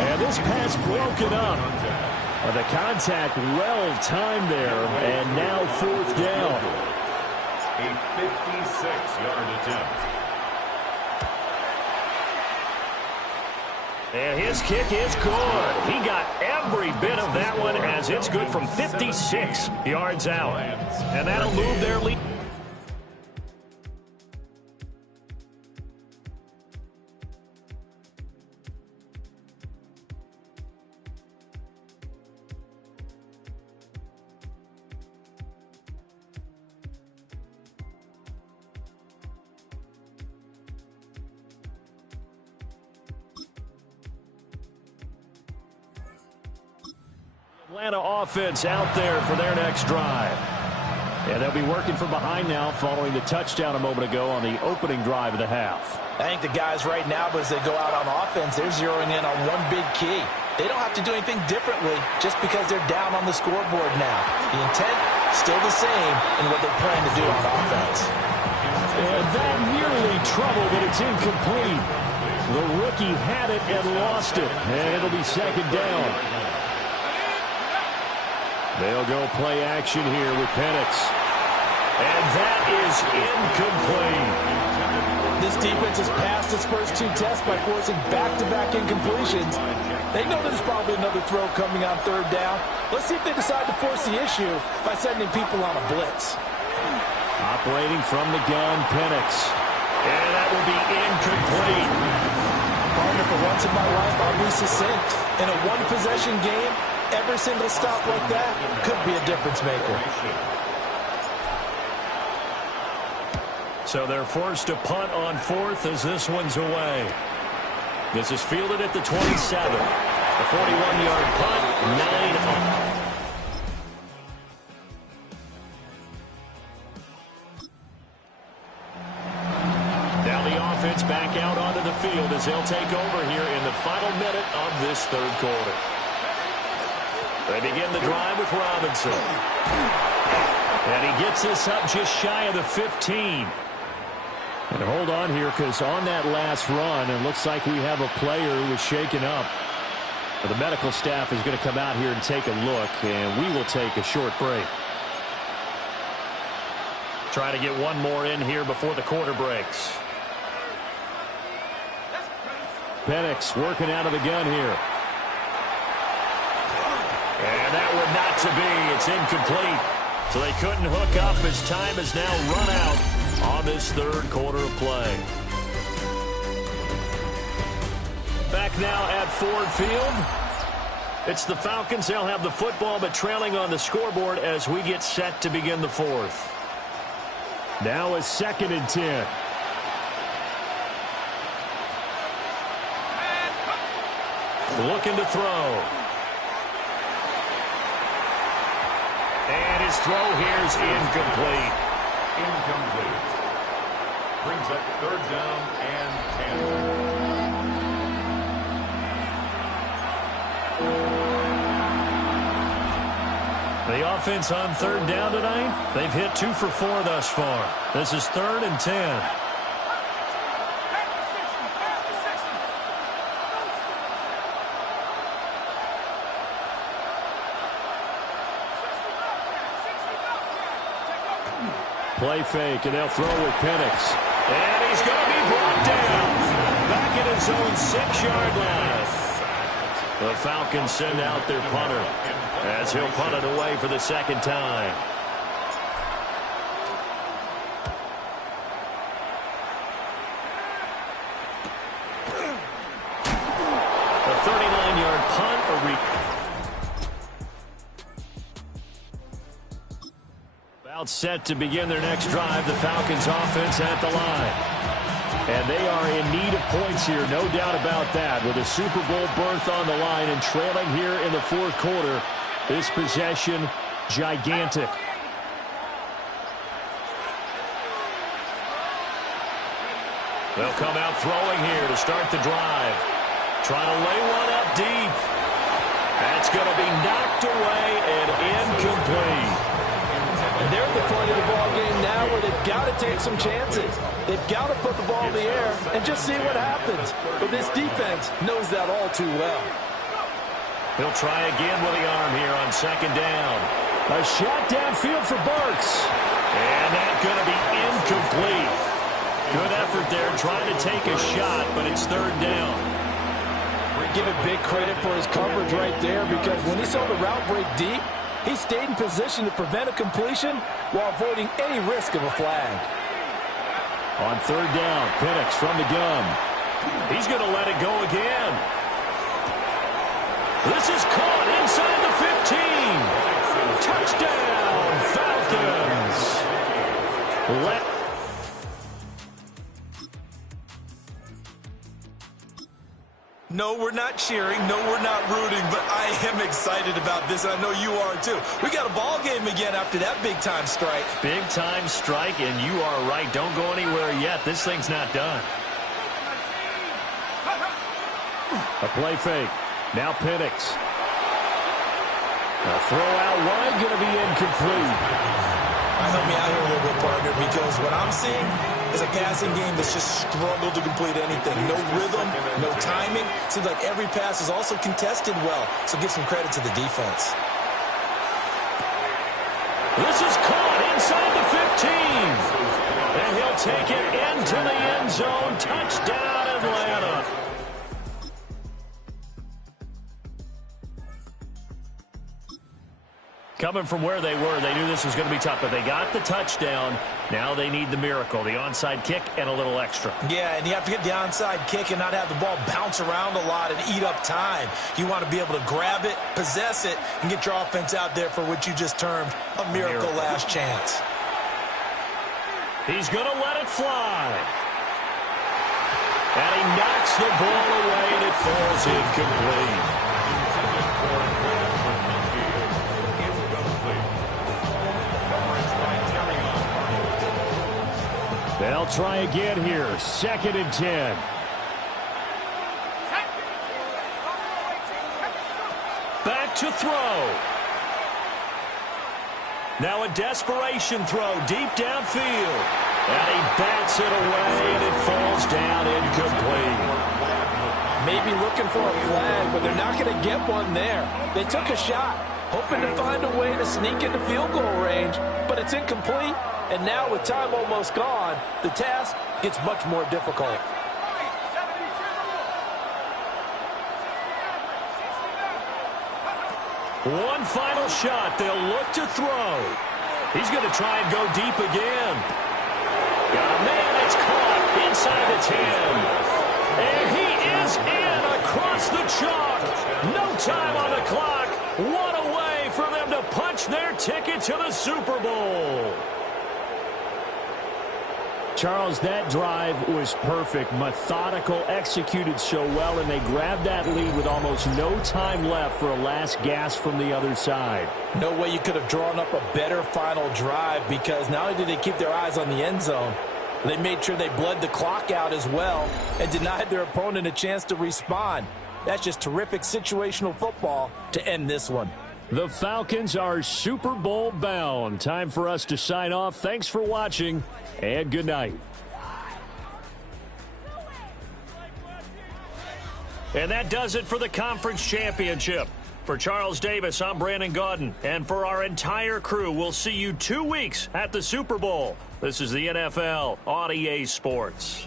And this pass broken up. The contact well timed there, and now 4th down. A 56-yard attempt. And his kick is good. He got every bit of that one, as it's good from 56 yards out. And that'll move their lead. Atlanta offense out there for their next drive. And they'll be working from behind now following the touchdown a moment ago on the opening drive of the half. I think the guys right now, as they go out on offense, they're zeroing in on one big key. They don't have to do anything differently just because they're down on the scoreboard now. The intent, still the same in what they plan to do on offense. And that nearly trouble, but it's incomplete. The rookie had it and lost it. And it'll be 2nd down. They'll go play action here with Penix. And that is incomplete. This defense has passed its first 2 tests by forcing back-to-back incompletions. They know there's probably another throw coming on 3rd down. Let's see if they decide to force the issue by sending people on a blitz. Operating from the gun, Penix. And that will be incomplete. Partner, for once in my life, I'll be succinct. In a one-possession game, every single stop like that could be a difference maker. So they're forced to punt on 4th as this one's away. This is fielded at the 27. A 41-yard punt, 9 up. Now the offense back out onto the field as they'll take over here in the final minute of this third quarter. They begin the drive with Robinson. And he gets this up just shy of the 15. And hold on here, because on that last run, it looks like we have a player who was shaken up. The medical staff is going to come out here and take a look, and we will take a short break. Try to get one more in here before the quarter breaks. Penix working out of the gun here. And that one not to be. It's incomplete. So they couldn't hook up as time has now run out on this third quarter of play. Back now at Ford Field. It's the Falcons. They'll have the football, but trailing on the scoreboard as we get set to begin the fourth. Now a 2nd and 10. Looking to throw. And his throw here is incomplete. Incomplete. Brings up 3rd down and 10. The offense on 3rd down tonight, they've hit 2 for 4 thus far. This is 3rd and 10. Play fake, and they'll throw with Penix. And he's going to be brought down. Back at his own 6-yard line. The Falcons send out their punter as he'll punt it away for the 2nd time. A 39-yard punt, about set to begin their next drive. The Falcons offense at the line. And they are in need of points here, no doubt about that. With a Super Bowl berth on the line and trailing here in the 4th quarter, this possession gigantic. They'll come out throwing here to start the drive. Trying to lay one up deep. That's going to be knocked away and incomplete. And they're at the point of the ball game now where they've got to take some chances. They've got to put the ball in the air and just see what happens. But this defense knows that all too well. He'll try again with the arm here on 2nd down. A shot downfield for Burks. And that's going to be incomplete. Good effort there trying to take a shot, but it's 3rd down. We give it big credit for his coverage right there, because when he saw the route break deep, he stayed in position to prevent a completion while avoiding any risk of a flag. On 3rd down, Penix from the gun. He's going to let it go again. This is caught inside the 15. Touchdown, Falcons. No, we're not cheering. No, we're not rooting, but I am excited about this, and I know you are too. We got a ball game again after that big-time strike. Big-time strike, and you are right. Don't go anywhere yet. This thing's not done. A play fake. Now Penix. A throw out wide, going to be incomplete. Help me out here a little bit, partner, because what I'm seeing is a passing game that's just struggled to complete anything. No rhythm, no timing. Seems like every pass is also contested well, so give some credit to the defense. This is caught inside the 15. And he'll take it into the end zone. Touchdown, Atlanta. Coming from where they were, they knew this was going to be tough, but they got the touchdown. Now they need the miracle, the onside kick and a little extra. Yeah, and you have to get the onside kick and not have the ball bounce around a lot and eat up time. You want to be able to grab it, possess it, and get your offense out there for what you just termed a miracle last chance. He's going to let it fly. And he knocks the ball away, and it falls incomplete. They'll try again here. 2nd and 10. Back to throw. Now a desperation throw deep downfield. And he bats it away, and it falls down incomplete. Maybe looking for a flag, but they're not going to get one there. They took a shot, hoping to find a way to sneak into field goal range, but it's incomplete. And now with time almost gone, the task gets much more difficult. One final shot. They'll look to throw. He's going to try and go deep again. Got a man. It's caught inside the 10. And he is in across the chalk. No time on the clock. One away for them to punch their ticket to the Super Bowl. Charles, that drive was perfect, methodical, executed so well, and they grabbed that lead with almost no time left for a last gasp from the other side. No way you could have drawn up a better final drive, because not only did they keep their eyes on the end zone, they made sure they bled the clock out as well and denied their opponent a chance to respond. That's just terrific situational football to end this one. The Falcons are Super Bowl bound. Time for us to sign off. Thanks for watching, and good night. And that does it for the conference championship. For Charles Davis, I'm Brandon Gaudin. And for our entire crew, we'll see you 2 weeks at the Super Bowl. This is the NFL on EA Sports.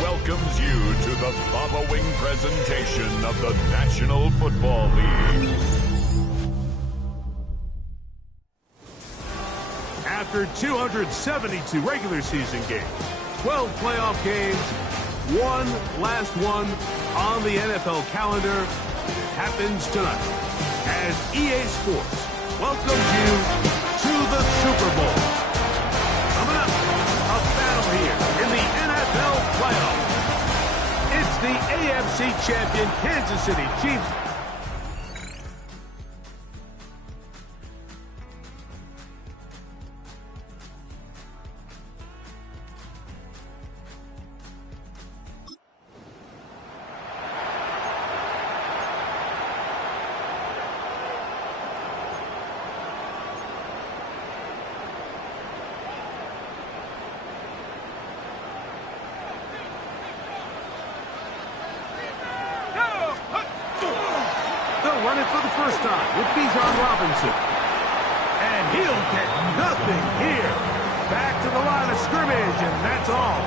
Welcomes you to the following presentation of the National Football League. After 272 regular season games, 12 playoff games, one last one on the NFL calendar happens tonight as EA Sports welcomes you to the Super Bowl. Coming up, a battle here in the NFL playoffs. It's the AFC champion Kansas City Chiefs run it for the first time with Bijan Robinson. And he'll get nothing here. Back to the line of scrimmage, and that's all.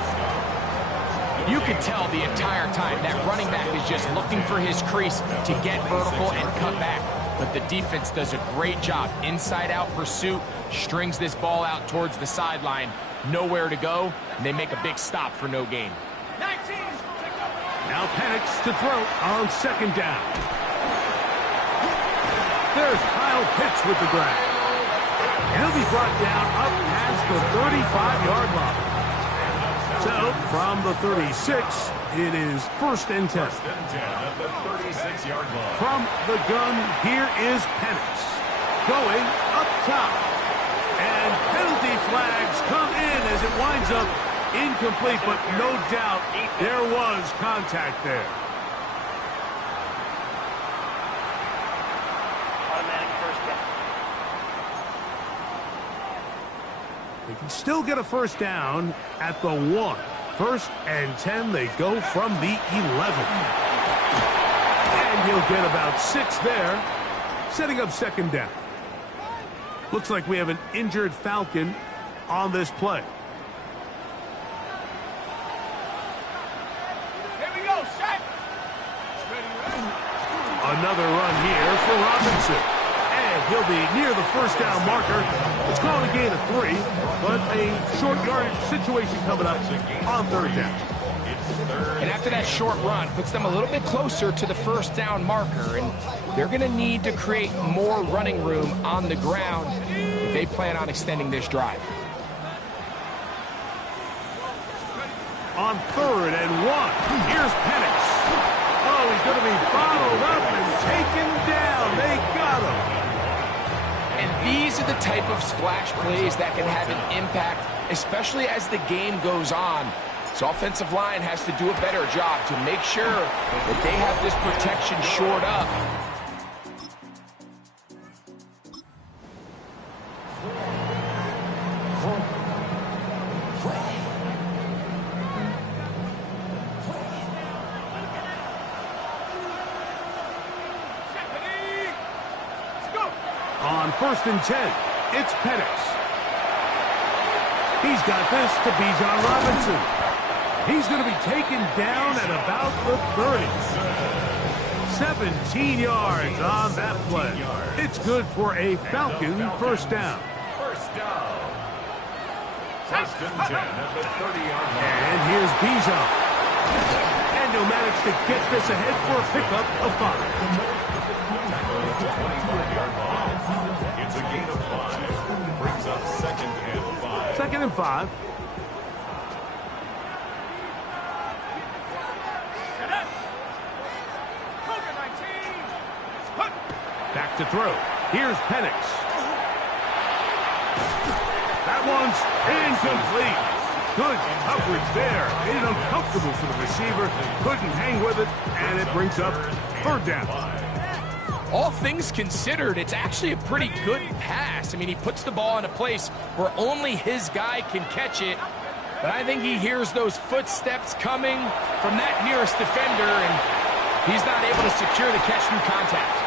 You could tell the entire time that running back is just looking for his crease to get vertical and cut back. But the defense does a great job. Inside-out pursuit, strings this ball out towards the sideline. Nowhere to go, and they make a big stop for no gain. Now Penix to throw on second down. There's Kyle Pitts with the grab. He'll be brought down up past the 35-yard line. So, from the 36, it is 1st and 10. First and 10 at the 36-yard line. From the gun, here is Penix. Going up top. And penalty flags come in as it winds up incomplete, but no doubt there was contact there. Automatic first down. They can still get a first down at the 1. 1st and 10, they go from the 11. And he'll get about 6 there, setting up second down. Looks like we have an injured Falcon on this play. Here we go, set. Another run here for Robinson. And he'll be near the first down marker. It's called a gain of 3, but a short yardage situation coming up on 3rd down. And after that short run, puts them a little bit closer to the first down marker, and they're going to need to create more running room on the ground if they plan on extending this drive. On 3rd and 1, here's Penix. Oh, he's going to be bottled up and taken down. They got him. And these are the type of splash plays that can have an impact, especially as the game goes on. So offensive line has to do a better job to make sure that they have this protection shored up. On 1st and 10, it's Penix. He's got this to Bijan Robinson. He's going to be taken down at about the 30. 17 yards on that play. It's good for a Falcon first down. First down. 1st and 10 at the 30-yard line. And here's Bijan. And he'll manage to get this ahead for a pickup of 5. Tackle at the 25-yard line. It's a gain of 5. Brings up 2nd and 5. 2nd and 5. Back to throw. Here's Penix. That one's incomplete. Good coverage there. Made it uncomfortable for the receiver. Couldn't hang with it, and it brings up 3rd down. All things considered, it's actually a pretty good pass. I mean, he puts the ball in a place where only his guy can catch it. But I think he hears those footsteps coming from that nearest defender, and he's not able to secure the catch through contact.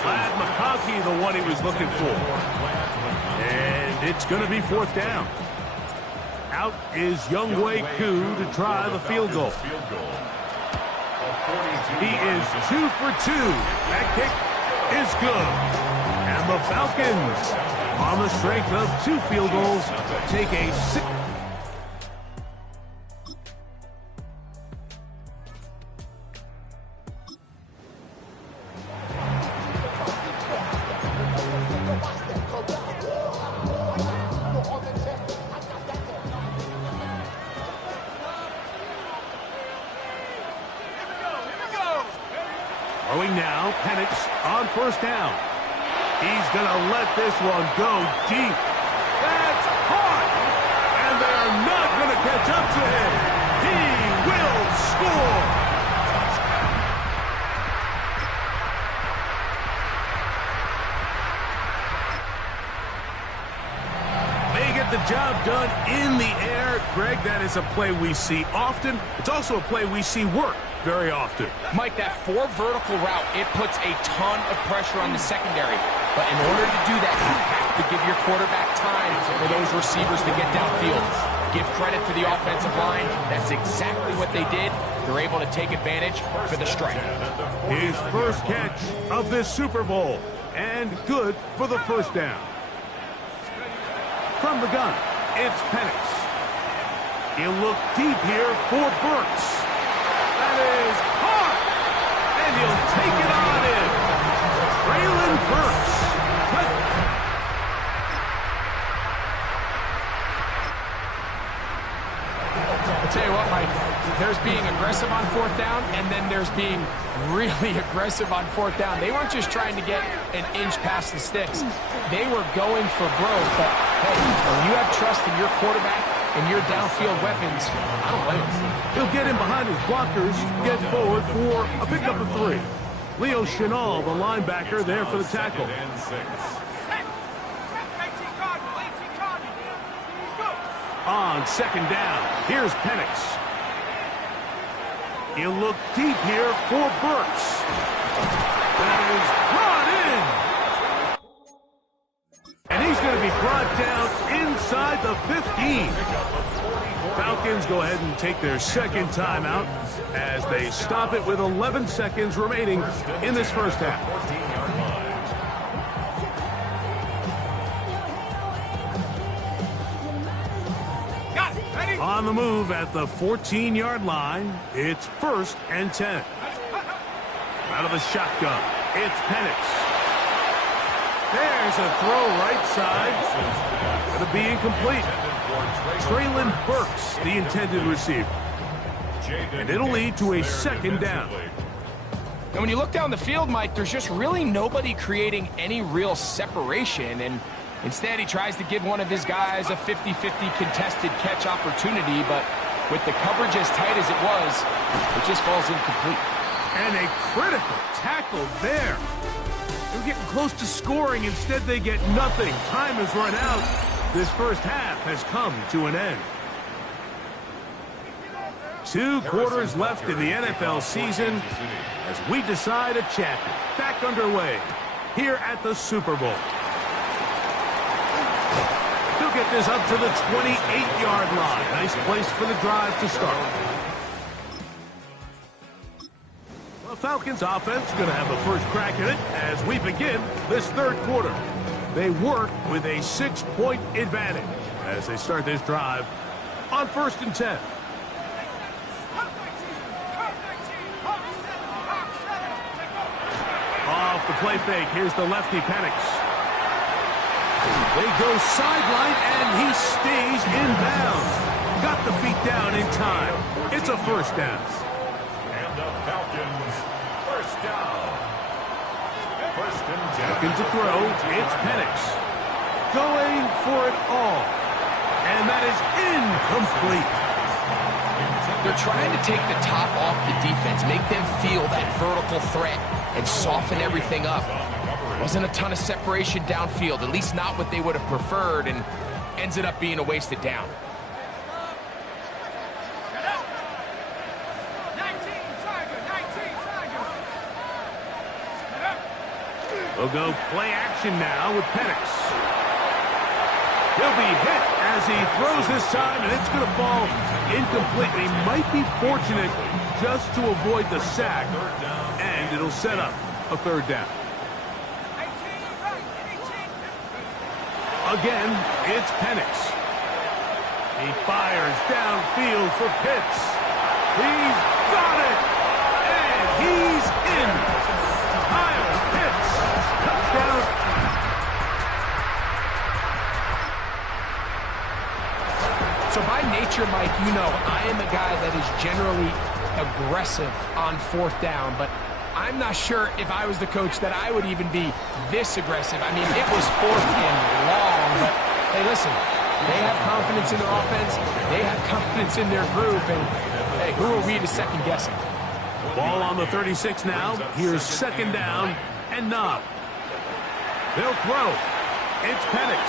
Glad McConkey, the one he was looking for. And it's going to be 4th down. Out is Younghoe Koo to try the field goal. He is 2 for 2. That kick is good. And the Falcons, on the strength of 2 field goals, take a 6. Throwing now, Penix on 1st down. He's going to let this one go deep. That's hard. And they're not going to catch up to him. He will score. They get the job done in the air. Greg, that is a play we see often. It's also a play we see work very often. Mike, that 4 vertical route, it puts a ton of pressure on the secondary. But in order to do that, you have to give your quarterback time for those receivers to get downfield. Give credit to the offensive line. That's exactly what they did. They're able to take advantage for the strike. His first catch of this Super Bowl, and good for the first down. From the gun, it's Penix. He'll look deep here for Burks. That is hard, and he'll take it on in. Traylon Burks. I'll tell you what, Mike, there's being aggressive on 4th down, and then there's being really aggressive on 4th down. They weren't just trying to get an inch past the sticks. They were going for broke, but hey, when you have trust in your quarterback and your downfield weapons, I don't blame him. He'll get in behind his blockers, get forward for a pickup of 3. Leo Chenal, the linebacker, there for the tackle. On 2nd down, here's Penix. He'll look deep here for Burks. That is brought in. And he's going to be brought down inside the 15. Falcons go ahead and take their second timeout as they stop it with 11 seconds remaining in this first half. On the move at the 14-yard line, it's 1st and 10. Out of the shotgun, it's Penix. There's a throw right side. It's going to be incomplete. Traylon Burks, the intended receiver. And it'll lead to a 2nd down. And when you look down the field, Mike, there's just really nobody creating any real separation, and instead, he tries to give one of his guys a 50-50 contested catch opportunity, but with the coverage as tight as it was, it just falls incomplete. And a critical tackle there. They're getting close to scoring. Instead, they get nothing. Time has run out. This first half has come to an end. 2 quarters left in the NFL season as we decide a champion. Back underway here at the Super Bowl. He'll get this up to the 28-yard line. Nice place for the drive to start. The Falcons offense going to have the first crack at it as we begin this 3rd quarter. They work with a 6-point advantage as they start this drive on 1st and 10. Off the play fake, here's the lefty Penix. They go sideline, and he stays in bounds. Got the feet down in time. It's a 1st down. And the Falcons, 1st down. 1st and 10. Looking to throw, it's Penix. Going for it all. And that is incomplete. They're trying to take the top off the defense, make them feel that vertical threat, and soften everything up. Wasn't a ton of separation downfield, at least not what they would have preferred, and ends it up being a wasted down. We'll go play action now with Penix. He'll be hit as he throws this time, and it's going to fall incomplete. He might be fortunate just to avoid the sack, and it'll set up a 3rd down. Again, it's Penix. He fires downfield for Pitts. He's got it! And he's in! Kyle Pitts! Touchdown! So by nature, Mike, you know, I am a guy that is generally aggressive on 4th down, but I'm not sure if I was the coach that I would even be this aggressive. I mean, it was 4th and long, but hey, listen, they have confidence in their offense, they have confidence in their group, and hey, who are we to second guess it? Ball on the 36 now. Here's 2nd down and 9. They'll throw. It's Penix.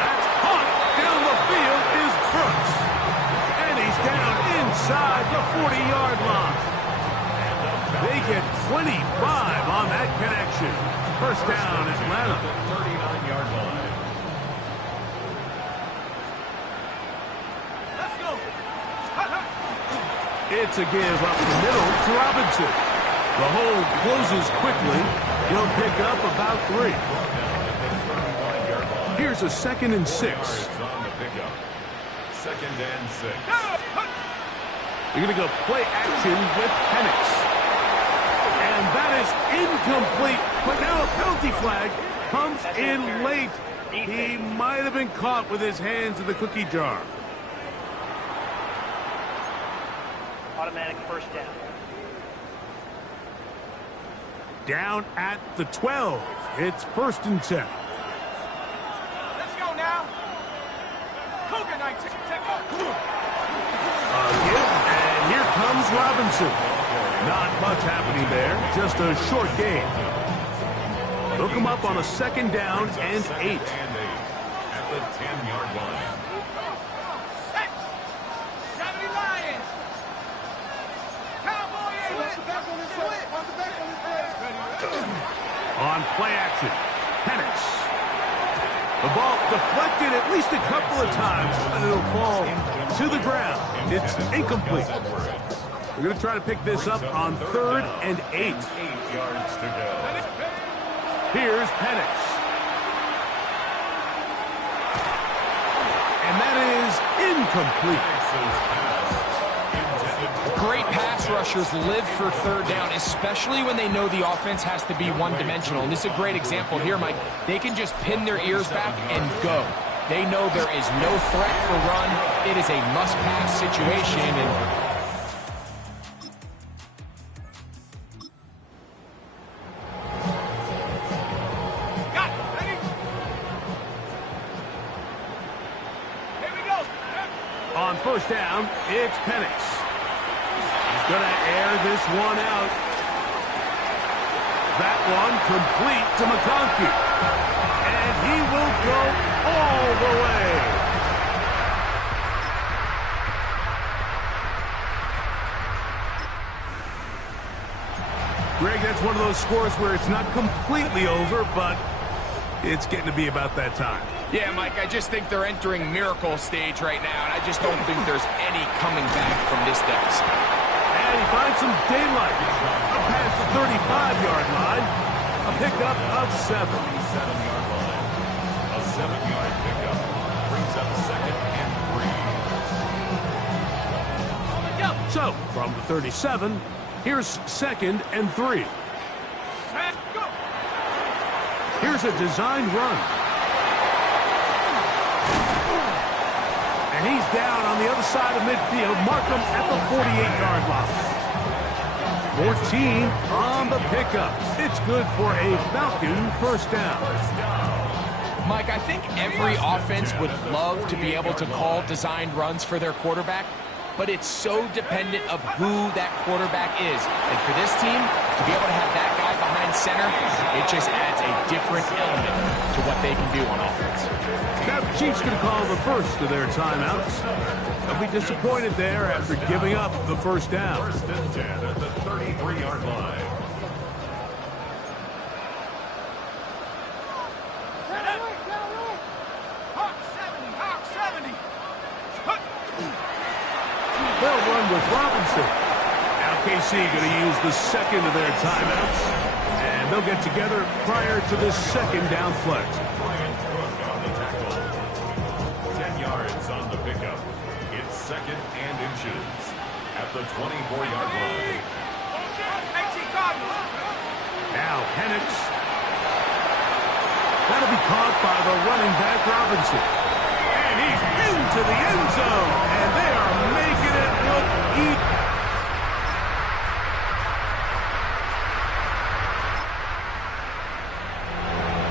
That's caught. Down the field is Brooks. And he's down inside the 40-yard line. They get 25 on that connection. First down, Atlanta. 39-yard line. Let's go. It's a give up the middle to Robinson. The hole closes quickly. He'll pick up about 3. Here's a 2nd and 6. On the pickup. 2nd and 6. They're going to go play action with Penix. And that is incomplete. But now a penalty flag comes in late. He might have been caught with his hands in the cookie jar. Automatic first down. Down at the 12. It's 1st and 10. Let's go now. Cougar 19. And here comes Robinson. Not much happening there. Just a short gain. They'll come up on a 2nd down and 8. At the 10-yard line. 70 Lions. Cowboy ain't with it. Back on his foot. Watch the back on his head. On play action, Penix. The ball deflected at least a couple of times, and it'll fall to the ground. It's incomplete. We're going to try to pick this up on 3rd and 8. 8 yards to go. Here's Penix. And that is incomplete. Great pass rushers live for 3rd down, especially when they know the offense has to be one-dimensional. And this is a great example here, Mike. They can just pin their ears back and go. They know there is no threat for run. It is a must-pass situation. And Got it. Ready? Here we go. On 1st down, it's Penix. He's going to air this one out. That one complete to McConkey. And he will go all the way. Greg, that's one of those scores where it's not completely over, but it's getting to be about that time. yeah, Mike, I just think they're entering miracle stage right now, and I just don't think there's any coming back from this deficit. And he finds some daylight. Up past the 35-yard line. A pickup of 7. 7-yard line. A 7-yard pickup brings up 2nd and 3. So, from the 37, here's 2nd and 3. Go. Here's a designed run. And he's down on the other side of midfield. Mark him at the 48-yard line. 14 on the pickup. It's good for a Falcon first down. Mike, I think every offense would love to be able to call designed runs for their quarterback, but it's so dependent of who that quarterback is. And for this team, to be able to have that guy behind center, it just adds a different element to what they can do on offense. Now the Chiefs going to call the first of their timeouts. They'll be disappointed there after giving up the first down. 1st and 10 at the 33-yard line. Hawk 70. Hawk 70. They'll run with Robinson. Now KC going to use the 2nd of their timeouts. And they'll get together prior to this 2nd down play. 10 yards on the pickup. It's 2nd and inches at the 24-yard line. 18 Cardinals. Now Penix. That'll be caught by the running back Robinson. And he's into the end zone. And they are making it look easy.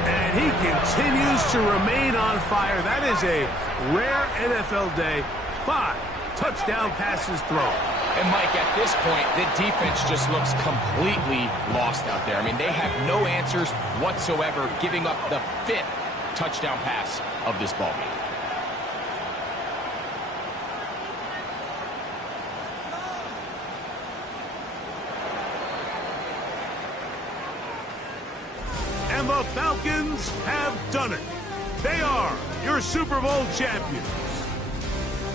And he continues to remain on fire. That is a rare NFL day. 5 touchdown passes thrown. And Mike, at this point, the defense just looks completely lost out there. I mean, they have no answers whatsoever, giving up the 5th touchdown pass of this ballgame. And the Falcons have done it. They are your Super Bowl champions.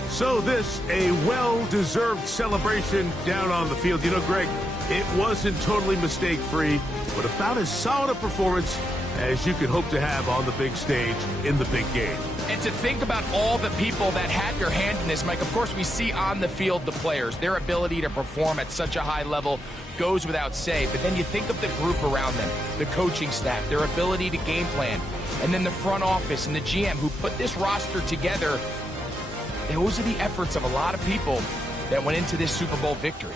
So this, a well-deserved celebration down on the field. You know, Greg, it wasn't totally mistake-free, but about as solid a performance as you could hope to have on the big stage in the big game. And to think about all the people that had their hand in this, Mike, of course we see on the field the players, their ability to perform at such a high level goes without say. But then you think of the group around them, the coaching staff, their ability to game plan, and then the front office and the GM who put this roster together. Those are the efforts of a lot of people that went into this Super Bowl victory.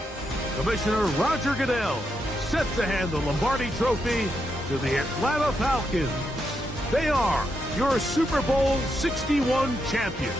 Commissioner Roger Goodell set to hand the Lombardi Trophy to the Atlanta Falcons. They are your Super Bowl 61 champion.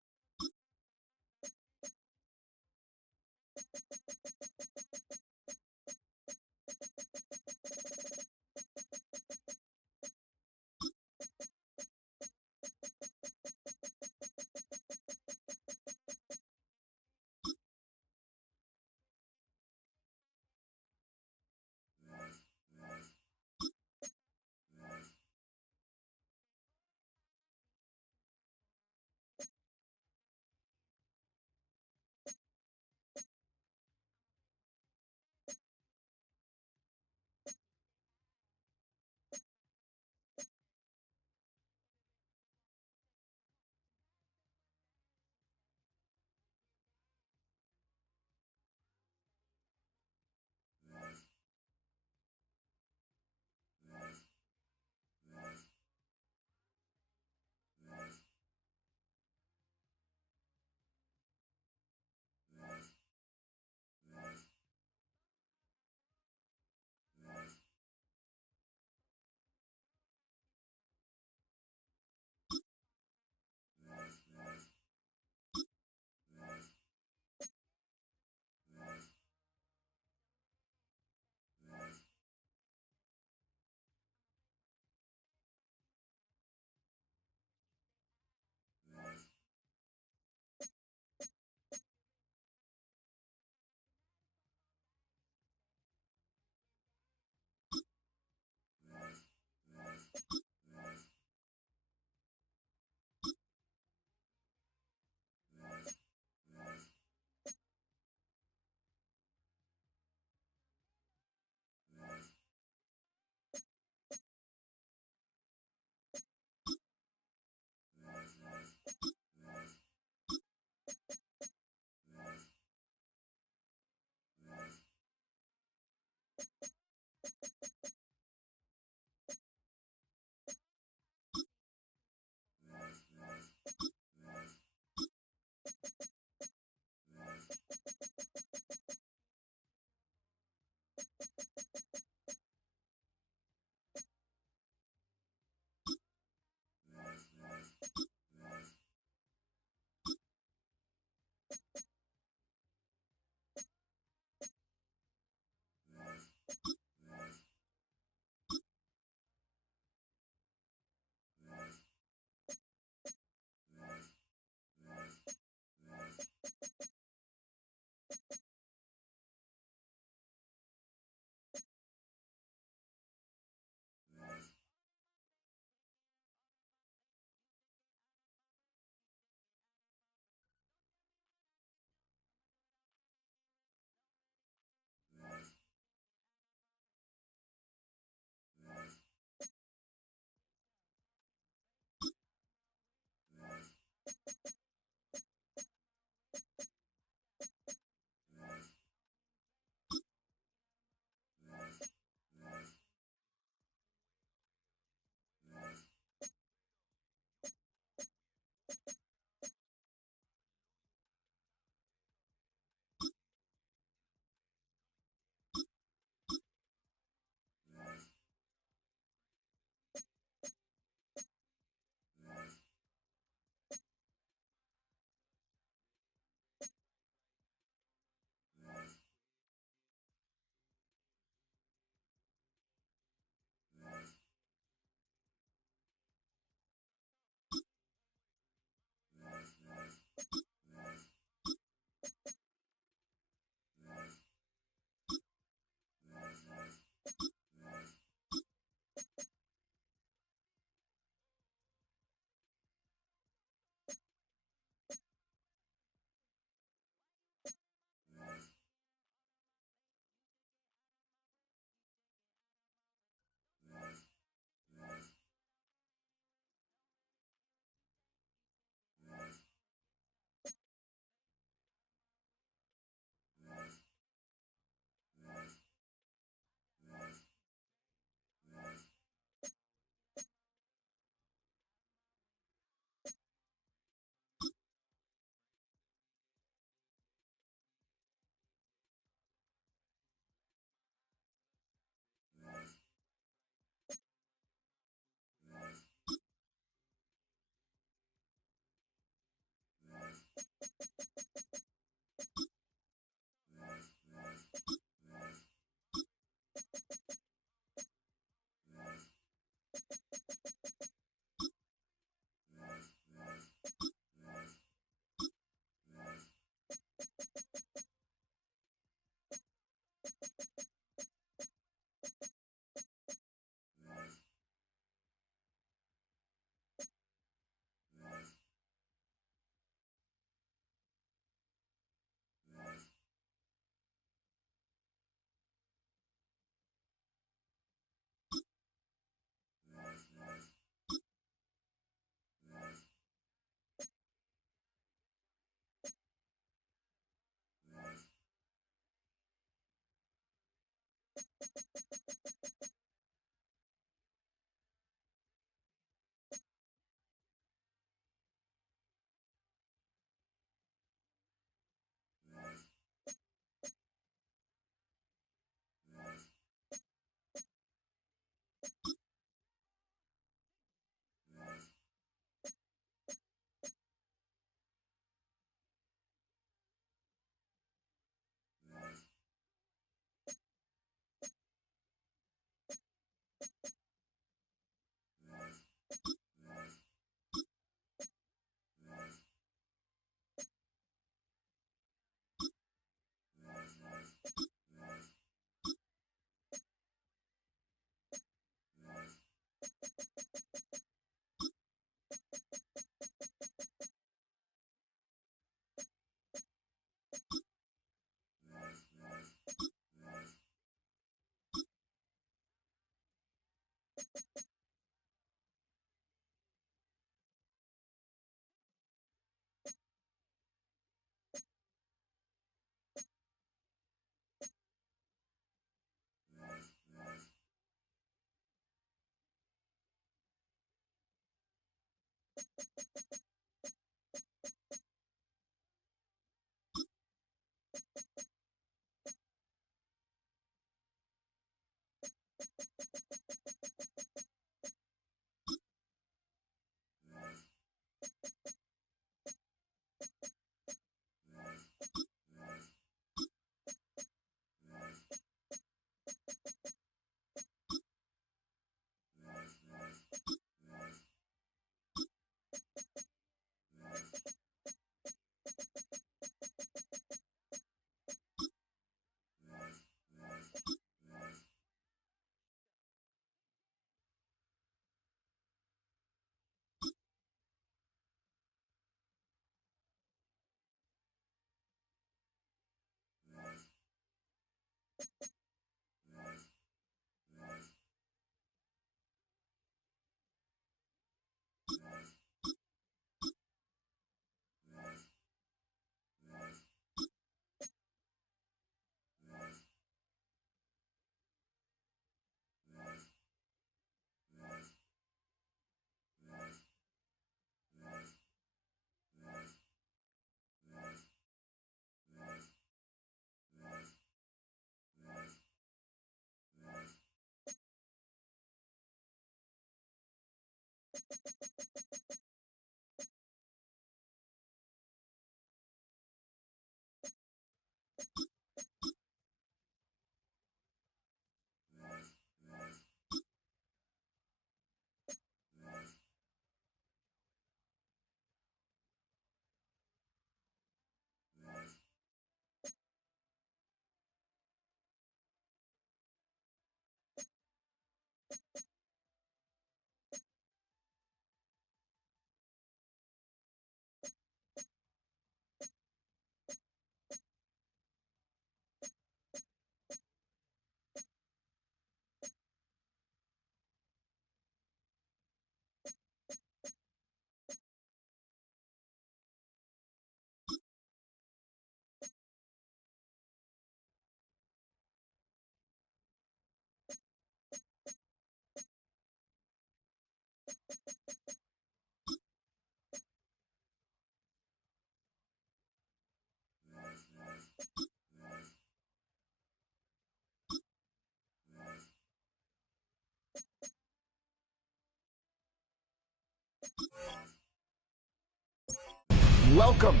Welcome